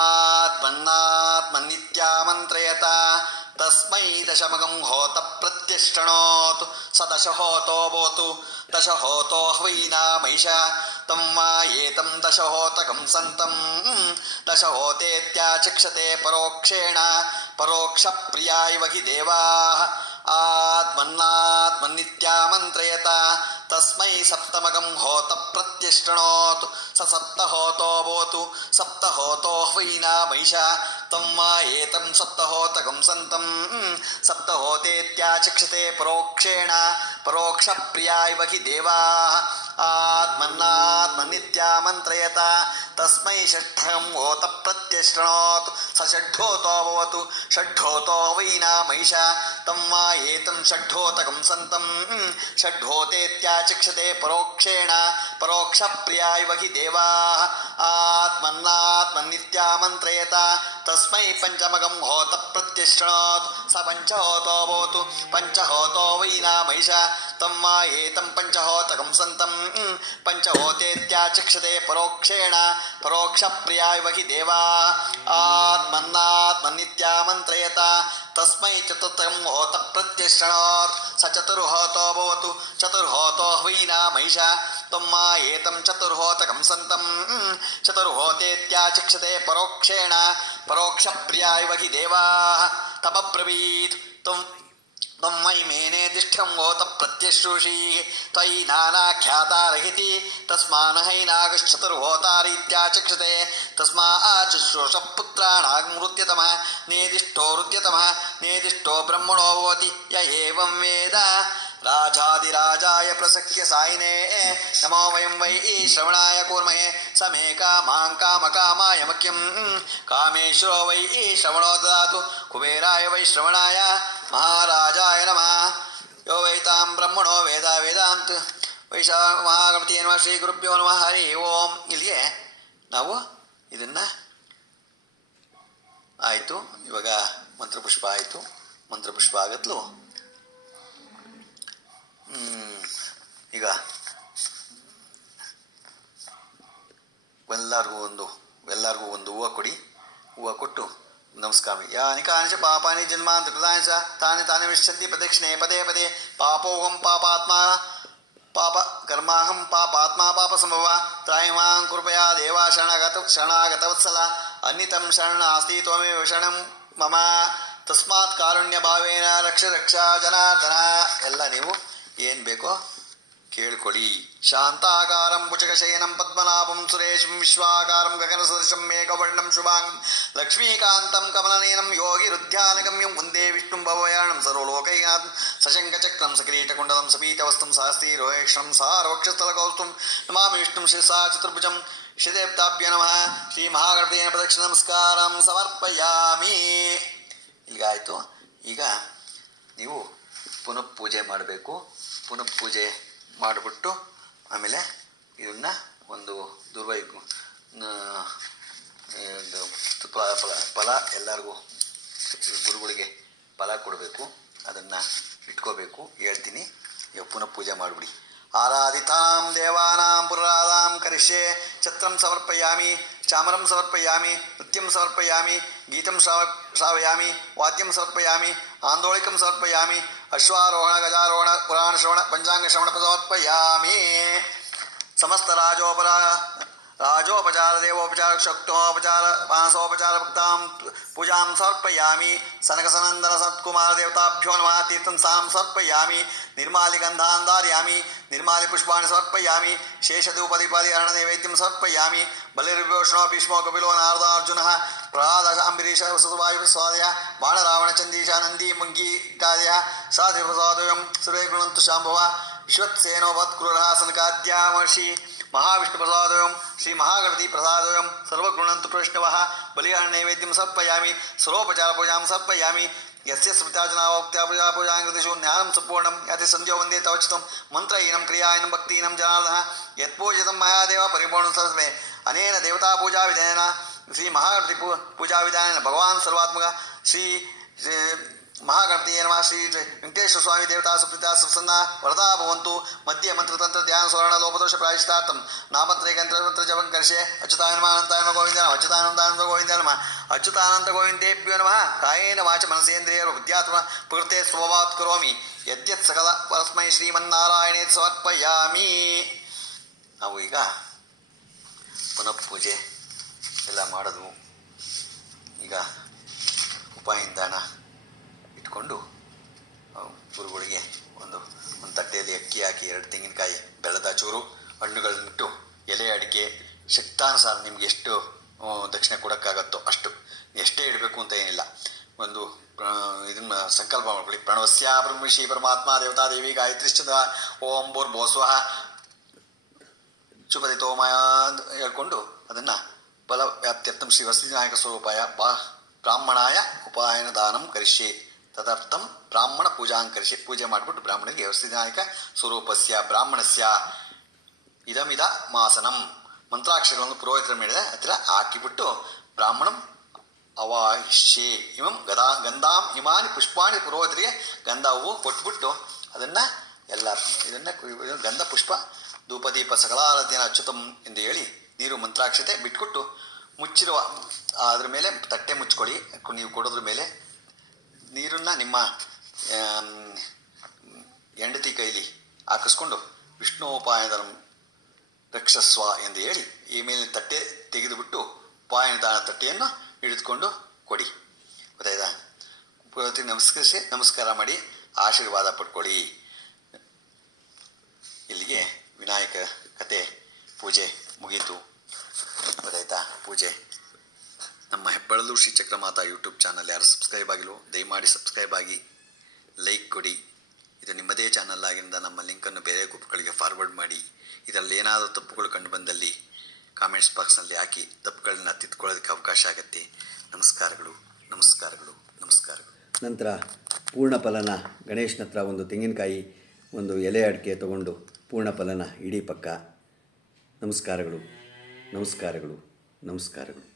ಆತ್ಮನ್ನಾತ್ಮನಿತ್ಯಾಮಂತ್ರಯತ. ತಸ್ಮೈ ದಶಮಗಂ ಹೋತ ಪ್ರತ್ಯಷ್ಟಣೋತು ಸ ದಶಹೋತೋ ಭೋತು ದಶಹೋತೋ ಹ್ವೈನಾಮೈಷ ತಂ ವಾ ಏತಂ ದಶಹೋತಕಂ ಸಂತಂ ದಶಹೋತೇತ್ಯಾಚಕ್ಷತೆ ಪರೋಕ್ಷೇಣ ಪರೋಕ್ಷ ಪ್ರಿಯಾಯ ವಹಿ ದೇವಾಃ ಆತ್ಮನ್ನಾತ್ಮನಿತ್ಯಾಮಂತ್ರಯತ. ತಸ್ಮೈ ಸಪ್ತಮಗಂ ಹೋತ ಪ್ರತ್ಯಷ್ಟಣೋತು ಸ ಸಪ್ತಹೋತೋ ಭೋತು ಸಪ್ತಹೋತೋ ಹ್ವೈನಾಮೈಷ ತಂ ವಾ ಏತಂ ಸಪ್ತಹೋತಕಂ ಸಂತಂ ಸಪ್ತಹೋತೇತ್ಯಾಚಕ್ಷತೆ ಪರೋಕ್ಷೇಣ ಪರೋಕ್ಷ ಪ್ರಿಯಾಯ ವಹಿ ದೇವಾಃ ಆತ್ಮನ್ನಾತ್ಮನಿತ್ಯಾಮಂತ್ರಯತ. ತಸ್ಮೈ ಷಷ್ಠಂ ಹೋತ ಪ್ರತ್ಯಷ್ಟಣೋತು ಸ ಷಡ್ಢೋತೋ ಭವತು ಷಡ್ಢೋತೋ ವೈನಾಮೈಷ ತಂ ವಾ ಏತಂ ಷಡ್ಢೋತಕಂ ಸಂತಂ ಷಡ್ಢೋತೇತ್ಯಾಚಕ್ಷತೆ ಪರೋಕ್ಷೇಣ ಪರೋಕ್ಷ ಪ್ರಿಯಾಯ ವಹಿ ದೇವಾಃ ಆತ್ಮನ್ನಾತ್ಮನಿತ್ಯಾಮಂತ್ರಯತ. ತಸ್ಮೈ ಪಂಚಮಗಂ ಹೋತ ಪ್ರತ್ಯಷ್ಟಣೋತು ಸ ಪಂಚಹೋತೋ ಭವತು ಪಂಚಹೋತೋ ವೈನಾಮೈಷ ತಂ ವಾ ಏತಂ ಪಂಚಹೋತಕಂ ಸಂತಂ ಪಂಚಹೋತೇತ್ಯಾಚಕ್ಷತೆ ಪರೋಕ್ಷೇಣ ಪರೋಕ್ಷ ಪ್ರಿಯಾಯ ವಹಿ ದೇವಾಃ ಆತ್ಮನ್ನಾತ್ಮನಿತ್ಯಾಮಂತ್ರಯತ. ತಸ್ಮೈ ಚತುರ್ಥಂ ಹೋತ ಪ್ರತ್ಯಷ್ಟಣೋತ್ ಸ ಚತುರ್ಹೋತೋ ಭವತು ಚತುರ್ಹೋತೋ ಹ್ವೈನಾಮೈಷ ತಂ ವಾ ಏತಂ ಚತುರ್ಹೋತಕಂ ಸಂತಂ ಚತುರ್ಹೋತೇತ್ಯಾಚಕ್ಷತೆ ಪರೋಕ್ಷೇಣ ಪರೋಕ್ಷ ಪ್ರಿಯಾಯ ವಹಿ ದೇವಾಃ. ತಪಬ್ರವೀತ್ ತ್ವಂ ವೈ ಮೇನೆ ತಿಷ್ಠಂ ಹೋತ ಪ್ರತ್ಯಶ್ರೂಷಿ ತ್ವಯಿ ನಾನಾಖ್ಯಾತಾರಹಿತಿ ತಸ್ಮಾನಹೈನಾಗಶ್ಚತುರ್ಹೋತಾರೀತ್ಯಾಚಕ್ಷತೆ ತಸ್ಮಾಚುಶ್ರೂಷ ಪುತ್ರಾಣಾಮೃತ್ಯತಮಃ ನೇದಿಷ್ಟೋ ಹೃದ್ಯತಮಃ ನೇದಿಷ್ಟೋ ಬ್ರಹ್ಮಣೋ ಭವತಿ ಯ ಏವಂ ವೇದ. ರಾಜಾದಿರಾಜಾಯ ಪ್ರಸಖ್ಯ ಸಾಯಿನೇ ನಮೋ ವಯಂ ವೈ ಶ್ರವಣಾಯ ಕೂರ್ಮಹೇ ಸಮೇ ಕಾಮಾಂ ಕಾಮಕಾಮಾಯ ಮಖ್ಯಂ ಕಾಮೇಶ್ವರೋ ವೈ ಶ್ರವಣೋ ದದಾತು ಕುಬೇರಾಯ ವೈ ಶ್ರವಣಾಯ ಮಹಾರಾಜಾಯ ನಮಃ. ಯೋ ವೈತಾಂ ಬ್ರಹ್ಮಣೋ ವೇದ ವೇದಾಂತ ವೈಶಾ ಮಹಾಗಣಪತಿ ನಮಃ ಶ್ರೀ ಗುರುಭ್ಯೋ ನಮಃ ಹರಿ ಓಂ. ಇಲ್ಲಿಗೆ ನಾವು ಇದನ್ನು ಆಯಿತು. ಇವಾಗ ಮಂತ್ರಪುಷ್ಪ ಆಯಿತು. ಮಂತ್ರಪುಷ್ಪ ಆಗತ್ಲು ಈಗ ಎಲ್ಲರಿಗೂ ಒಂದು ಹೂವು ಕೊಡಿ. ಹೂವು ಕೊಟ್ಟು ನಮಸ್ಕಾರ. ಯಾನಿ ಕಾನಿ ಪಾಪಾನಿ ಜನ್ಮಾಂತ ಕೃತಾನಿ ಚ ತಾನಿ ವಿಶ್ಯಂತಿ ಪ್ರದಕ್ಷಿಣೆ ಪದೇ ಪದೇ ಪಾಪೋಹಂ ಪಾಪಾತ್ಮ ಪಾಪ ಕರ್ಮಾಹಂ ಪಾಪಾತ್ಮ ಪಾಪ ಸಂಭವ ತ್ರಾಯಿಮಾಂ ಕೃಪಯಾ ದೇವ ಶರಣಾಗತವತ್ಸಲ ಅನ್ಯಿತಂ ಶರಣ ಆಸ್ತಿ ತ್ವಮೇವ ಶರಣಂ ಮಮ ತಸ್ಮಾತ್ ಕಾರುಣ್ಯ ಭಾವೇನ ರಕ್ಷ ಜನಾರ್ದನ. ಎಲ್ಲ ನೀವು ಏನು ಬೇಕೋ ಕೇಳ್ಕೊಳ್ಳಿ. ಶಾಂತಾಕಾರಂ ಭುಜಗಶಯನಂ ಪದ್ಮನಾಭಂ ಸುರೇಶಂ ವಿಶ್ವಾಕಾರಂ ಗಗನಸದೃಶಂ ಮೇಘವರ್ಣಂ ಶುಭಾಂಗಂ ಲಕ್ಷ್ಮೀಕಾಂತಂ ಕಮಲನಯನಂ ಯೋಗಿರುಧ್ಯಾನಗಮ್ಯಂ ವಂದೇ ವಿಷ್ಣುಂ ಭವಯಾಣಂ ಸರ್ವಲೋಕೈನಾಥಂ ಸಶಂಖಚಕ್ರಂ ಸಕಿರೀಟಕುಂಡಲಂ ಸಪೀತವಸ್ತುಂ ಸಹಸ್ರೀರೋಹೇಕ್ಷಣಂ ಸಾರವಕ್ಷಸ್ಥಲಕೌಸ್ತುಂ ನಮಾಮಿ ವಿಷ್ಣುಂ ಶಿರಸಾ ಚತುರ್ಭುಜಂ ಶ್ರೀದೇವತಾಭ್ಯ ನಮಃ. ಶ್ರೀ ಮಹಾಗಣಪತಿಯ ಪ್ರದಕ್ಷಿಣ ನಮಸ್ಕಾರಂ ಸಮರ್ಪಯಾಮಿ. ಇಲ್ಲಿಗಾಯಿತು. ಈಗ ನೀವು ಪುನಃ ಪೂಜೆ ಮಾಡಬೇಕು. ಪುನಃ ಪೂಜೆ ಮಾಡಿಬಿಟ್ಟು ಆಮೇಲೆ ಇದನ್ನು ಒಂದು ಫಲ ಎಲ್ಲರಿಗೂ ಗುರುಗಳಿಗೆ ಫಲ ಕೊಡಬೇಕು. ಅದನ್ನು ಇಟ್ಕೋಬೇಕು. ಹೇಳ್ತೀನಿ. ಈಗ ಪುನಃ ಪೂಜೆ ಮಾಡಿಬಿಡಿ. ಆರಾಧಿತಾಂ ದೇವಾನಾಂ ಪುರಾದಾಂ ಕರಿಷ್ಯೆ ಛತ್ರಂ ಸಮರ್ಪಯಾಮಿ ಚಾಮರಂ ಸಮರ್ಪಯಾಮಿ ನೃತ್ಯಂ ಸಮರ್ಪಯಾಮಿ ಗೀತಂ ಶ್ರಾವಯಾಮಿ ವಾದ್ಯಂ ಸಮರ್ಪಯಾಮಿ ಆಂದೋಳಿಕಂ ಸಮರ್ಪಯಾಮಿ ಅಶ್ವಾರೋಹಣ ಗಜಾರೋಹಣ ಪುರಾಣ ಶ್ರವಣ ಪಂಚಾಂಗ ಶ್ರವಣ ಸಮರ್ಪಯಾಮಿ. ಸಮಸ್ತ ರಾಜೋಪಚಾರ ದೇವೋಪಚಾರ ಶಕ್ತೋಪಚಾರ ಮಾನಸೋಪಚಾರ ಭಕ್ತಾಂ ಪೂಜಾಂ ಸಮರ್ಪಯಾಮಿ. ಸನಕಸನಂದನ ಸತ್ಕುಮಾರ ದೇವತಾಭ್ಯೋ ನಮಃ. ತೀರ್ಥಂ ಸಾಂ ಸಮರ್ಪಯಾಮಿ. ನಿರ್ಮಾಲಿ ಗಂಧಾನ್ ಧಾರಯಾಮಿ. ನಿರ್ಮಾಲಿ ಪುಷ್ಪಾಣಿ ಸಮರ್ಪಯಾಮಿ. ಶೇಷಧೂಪದೀಪಾದಿ ಅರ್ಣ ನೈವೇದ್ಯಂ ಸಮರ್ಪಯಾಮಿ. ಬಲಿರ್ವಿಭೂಷಣೋ ಭೀಷ್ಮೋ ಕಪಿಲೋ ನಾರದೋ ಅರ್ಜುನಃ ಪ್ರಹ್ಲಾದ ಅಂಬರೀಷ ವಸುವಾಯು ಸ್ವಾದಯ ಬಾಣರಾವಣ ಚಂದೀಶ ನಂದಿ ಮುಂಗೀಕಾದಯ ಸಾಧಿಪ್ರಸಾದಯಂ ಸರ್ವೇ ಗೃಣಂತು ಶಾಂಭವ ವಿಶ್ವತ್ಸೇನೋ ವತ್ಕ್ರೂರಃ ಸನಕಾದ್ಯ ಮಹರ್ಷಿ ಮಹಾವಿಷ್ಣು ಪ್ರಸಾದೋಯಂ ಶ್ರೀ ಮಹಾಗಣಪತಿ ಪ್ರಸಾದೋಯಂ ಸರ್ವಗೃಣಂತು ಪ್ರವಿಷ್ಣವಃ. ಬಲಿಹರಣ ನೈವೇದ್ಯಂ ಸಮರ್ಪಯಾಮಿ. ಸರ್ವೋಪಚಾರ ಪೂಜಾಂ ಸಮರ್ಪಯಾಮಿ. ಯಸ್ಯ ಸ್ಮೃತಾಜನಾವೋಕ್ತ್ಯಾ ಪೂಜಾಪೂಜಾಂಗೃತಿಷು ಜ್ಞಾನಂ ಸಂಪೂರ್ಣಂ ಯತಿ ಸಂಧ್ಯೋ ವಂದೇ ತವಚಿತಂ ಮಂತ್ರಹೀನಂ ಕ್ರಿಯಾಹೀನಂ ಭಕ್ತಿಹೀನಂ ಜನಾರ್ದನಃ ಯತ್ಪೂಜಿತಂ ಮಹಾದೇವ ಪರಿಪೂರ್ಣಂ ಸರ್ವೇ ಅನೇನ ದೇವತಾ ಪೂಜಾ ವಿಧಾನೇನ ಶ್ರೀ ಮಹಾಗಣಪತಿ ಪೂಜಾ ವಿಧಾನೇನ ಭಗವಾನ್ ಸರ್ವಾತ್ಮಕ ಶ್ರೀ ಮಹಾಗಣಪತಿ ನಮಃ. ಶ್ರೀ ವೆಂಕಟೇಶ್ವರ ಸ್ವಾಮಿ ದೇವತಾ ಸುಪ್ರೀತಾ ಸುಪ್ರಸನ್ನ ವರದಾ ಭವಂತು. ಮಧ್ಯೆ ಮಂತ್ರತಂತ್ರ ಧ್ಯಾನ ಸ್ವರ್ಣ ಲೋಪದೋಷ ಪ್ರಾಯಶ್ಚಿತ್ತಾರ್ಥಂ ನಾಮತ್ರೈಕಂತ್ರ ಜಪಂ ಕರ್ಷೆ. ಅಚ್ಯುತಾಯ ನಮಃ ಅನಂತಾಯ ನಮಃ ಗೋವಿಂದ ನಮಃ. ಅಚ್ಯುತಾನಂದಾನಂದ ಗೋವಿಂದ ನಮಃ. ಅಚ್ಯುತಾನಂದ ಗೋವಿಂದೇಭ್ಯೋ ನಮಃ. ಕಾಯೇನ ವಾಚ ಮನಸೇಂದ್ರಿಯ ಬುದ್ಧ್ಯಾತ್ಮ ಪ್ರಕೃತೆ ಸ್ವಭಾವಾತ್ ಕರೋಮಿ ಯದ್ಯತ್ ಸಕಲ ಪರಸ್ಮೈ ಶ್ರೀಮನ್ನಾರಾಯಣೇ ಸಮರ್ಪಯಾಮಿ. ನಾವು ಈಗ ಪುನಃ ಪೂಜೆ ಎಲ್ಲ ಮಾಡಿದ್ವು. ಈಗ ಉಪಾಯಿಂದಾನ ಇಟ್ಕೊಂಡು ಗುರುಗಳಿಗೆ ಒಂದು ತಟ್ಟೆಯಲ್ಲಿ ಅಕ್ಕಿ ಹಾಕಿ 2 ತೆಂಗಿನಕಾಯಿ ಬೆಲ್ಲದ ಚೂರು ಹಣ್ಣುಗಳನ್ನಿಟ್ಟು ಎಲೆ ಅಡಿಕೆ ಶಕ್ತಾನುಸಾರ ನಿಮ್ಗೆ ಎಷ್ಟು ದಕ್ಷಿಣೆ ಕೊಡೋಕ್ಕಾಗತ್ತೋ ಅಷ್ಟು, ಎಷ್ಟೇ ಇಡಬೇಕು ಅಂತ ಏನಿಲ್ಲ. ಒಂದು ಇದನ್ನು ಸಂಕಲ್ಪ ಮಾಡ್ಕೊಳ್ಳಿ. ಪ್ರಣವಸ್ಯ ಬ್ರಹ್ಮಿಷಿ ಪರಮಾತ್ಮ ದೇವತಾ ದೇವಿ ಗಾಯತ್ರಿಶ್ಚಂದ ಓಂ ಭೂರ್ಭುವಸ್ವಃ ಶುಭದಿತೋಮಯ ಅಂತ ಹೇಳ್ಕೊಂಡು ಅದನ್ನು ಫಲ ವ್ಯಾಪ್ತ್ಯರ್ಥಂ ಶ್ರೀ ವಸತಿನಾಯಕ ಸ್ವರೂಪಾಯ ಬ್ರಾಹ್ಮಣಾಯ ಉಪಾಯನ ದಾನಂ ಕರಿಷ್ಯೆ ತದರ್ಥಂ ಬ್ರಾಹ್ಮಣ ಪೂಜಾಂಕರಿಷೆ. ಪೂಜೆ ಮಾಡಿಬಿಟ್ಟು ಬ್ರಾಹ್ಮಣಿಗೆ ವಸತಿನಾಯಕ ಸ್ವರೂಪಸ್ಯ ಬ್ರಾಹ್ಮಣಸ್ಯ ಇದಮಿದ ಮಾಸನಂ ಮಂತ್ರಾಕ್ಷರಗಳನ್ನು ಪುರೋಹಿತರ ಮೇಲೆ ಹತ್ತಿರ ಹಾಕಿಬಿಟ್ಟು ಬ್ರಾಹ್ಮಣಂ ಅವಾಹಿಷ್ಯೆ ಇವಂ ಗಂಧಾಂ ಇಮಾನಿ ಪುಷ್ಪಾಣಿ ಪುರೋಹಿತರಿಗೆ ಗಂಧ ಹೂವು ಕೊಟ್ಬಿಟ್ಟು ಅದನ್ನು ಎಲ್ಲ ಇದನ್ನು ಗಂಧ ಪುಷ್ಪ ಧೂಪದೀಪ ಸಕಲಾರಾಧ್ಯನ ಅಚ್ಯುತಂ ಎಂದು ಹೇಳಿ ನೀರು ಮಂತ್ರಾಕ್ಷತೆ ಬಿಟ್ಕೊಟ್ಟು ಮುಚ್ಚಿರುವ ಅದ್ರ ಮೇಲೆ ತಟ್ಟೆ ಮುಚ್ಕೊಳ್ಳಿ. ನೀವು ಕೊಡೋದ್ರ ಮೇಲೆ ನೀರನ್ನು ನಿಮ್ಮ ಹೆಂಡತಿ ಕೈಲಿ ಹಾಕಿಸ್ಕೊಂಡು ವಿಷ್ಣುಪಾಯನ ರಕ್ಷಸ್ವ ಎಂದು ಹೇಳಿ ಈ ಮೇಲೆ ತಟ್ಟೆ ತೆಗೆದುಬಿಟ್ಟು ಉಪಾಯನದಾನ ತಟ್ಟೆಯನ್ನು ಹಿಡಿದುಕೊಂಡು ಕೊಡಿ. ಗೊತ್ತಾಯ್ತಾ? ಪುರೋಹಿತರಿಗೆ ನಮಸ್ಕಾರ ಮಾಡಿ ಆಶೀರ್ವಾದ ಪಡ್ಕೊಳ್ಳಿ. ಇಲ್ಲಿಗೆ ವಿನಾಯಕ ಕತೆ ಪೂಜೆ ಮುಗೀತು. ಗೊತ್ತಾಯ್ತಾ? ಪೂಜೆ ನಮ್ಮ ಹೆಬ್ಬಳಲು ಶ್ರೀ ಚಕ್ರಮಾತಾ ಯೂಟ್ಯೂಬ್ ಚಾನಲ್ ಯಾರು ಸಬ್ಸ್ಕ್ರೈಬ್ ಆಗಿಲ್ಲೋ ದಯಮಾಡಿ ಸಬ್ಸ್ಕ್ರೈಬ್ ಆಗಿ ಲೈಕ್ ಕೊಡಿ. ಇದು ನಿಮ್ಮದೇ ಚಾನಲ್ ಆಗಿಂದ ನಮ್ಮ ಲಿಂಕನ್ನು ಬೇರೆ ಗ್ರೂಪ್ಗಳಿಗೆ ಫಾರ್ವರ್ಡ್ ಮಾಡಿ. ಇದರಲ್ಲಿ ಏನಾದರೂ ತಪ್ಪುಗಳು ಕಂಡು ಬಂದಲ್ಲಿ ಕಾಮೆಂಟ್ಸ್ ಬಾಕ್ಸ್ನಲ್ಲಿ ಹಾಕಿ ತಪ್ಪುಗಳನ್ನ ತಿದ್ದುಕೊಳ್ಳೋದಕ್ಕೆ ಅವಕಾಶ ಆಗುತ್ತೆ. ನಮಸ್ಕಾರಗಳು ನಮಸ್ಕಾರಗಳು ನಮಸ್ಕಾರಗಳು. ನಂತರ ಪೂರ್ಣ ಫಲನ ಗಣೇಶನ ಹತ್ರ ಒಂದು ತೆಂಗಿನಕಾಯಿ ಒಂದು ಎಲೆ ಅಡಿಕೆ ತಗೊಂಡು ಪೂರ್ಣ ಫಲನ ಇಡೀ ಪಕ್ಕ. ನಮಸ್ಕಾರಗಳು ನಮಸ್ಕಾರಗಳು ನಮಸ್ಕಾರಗಳು.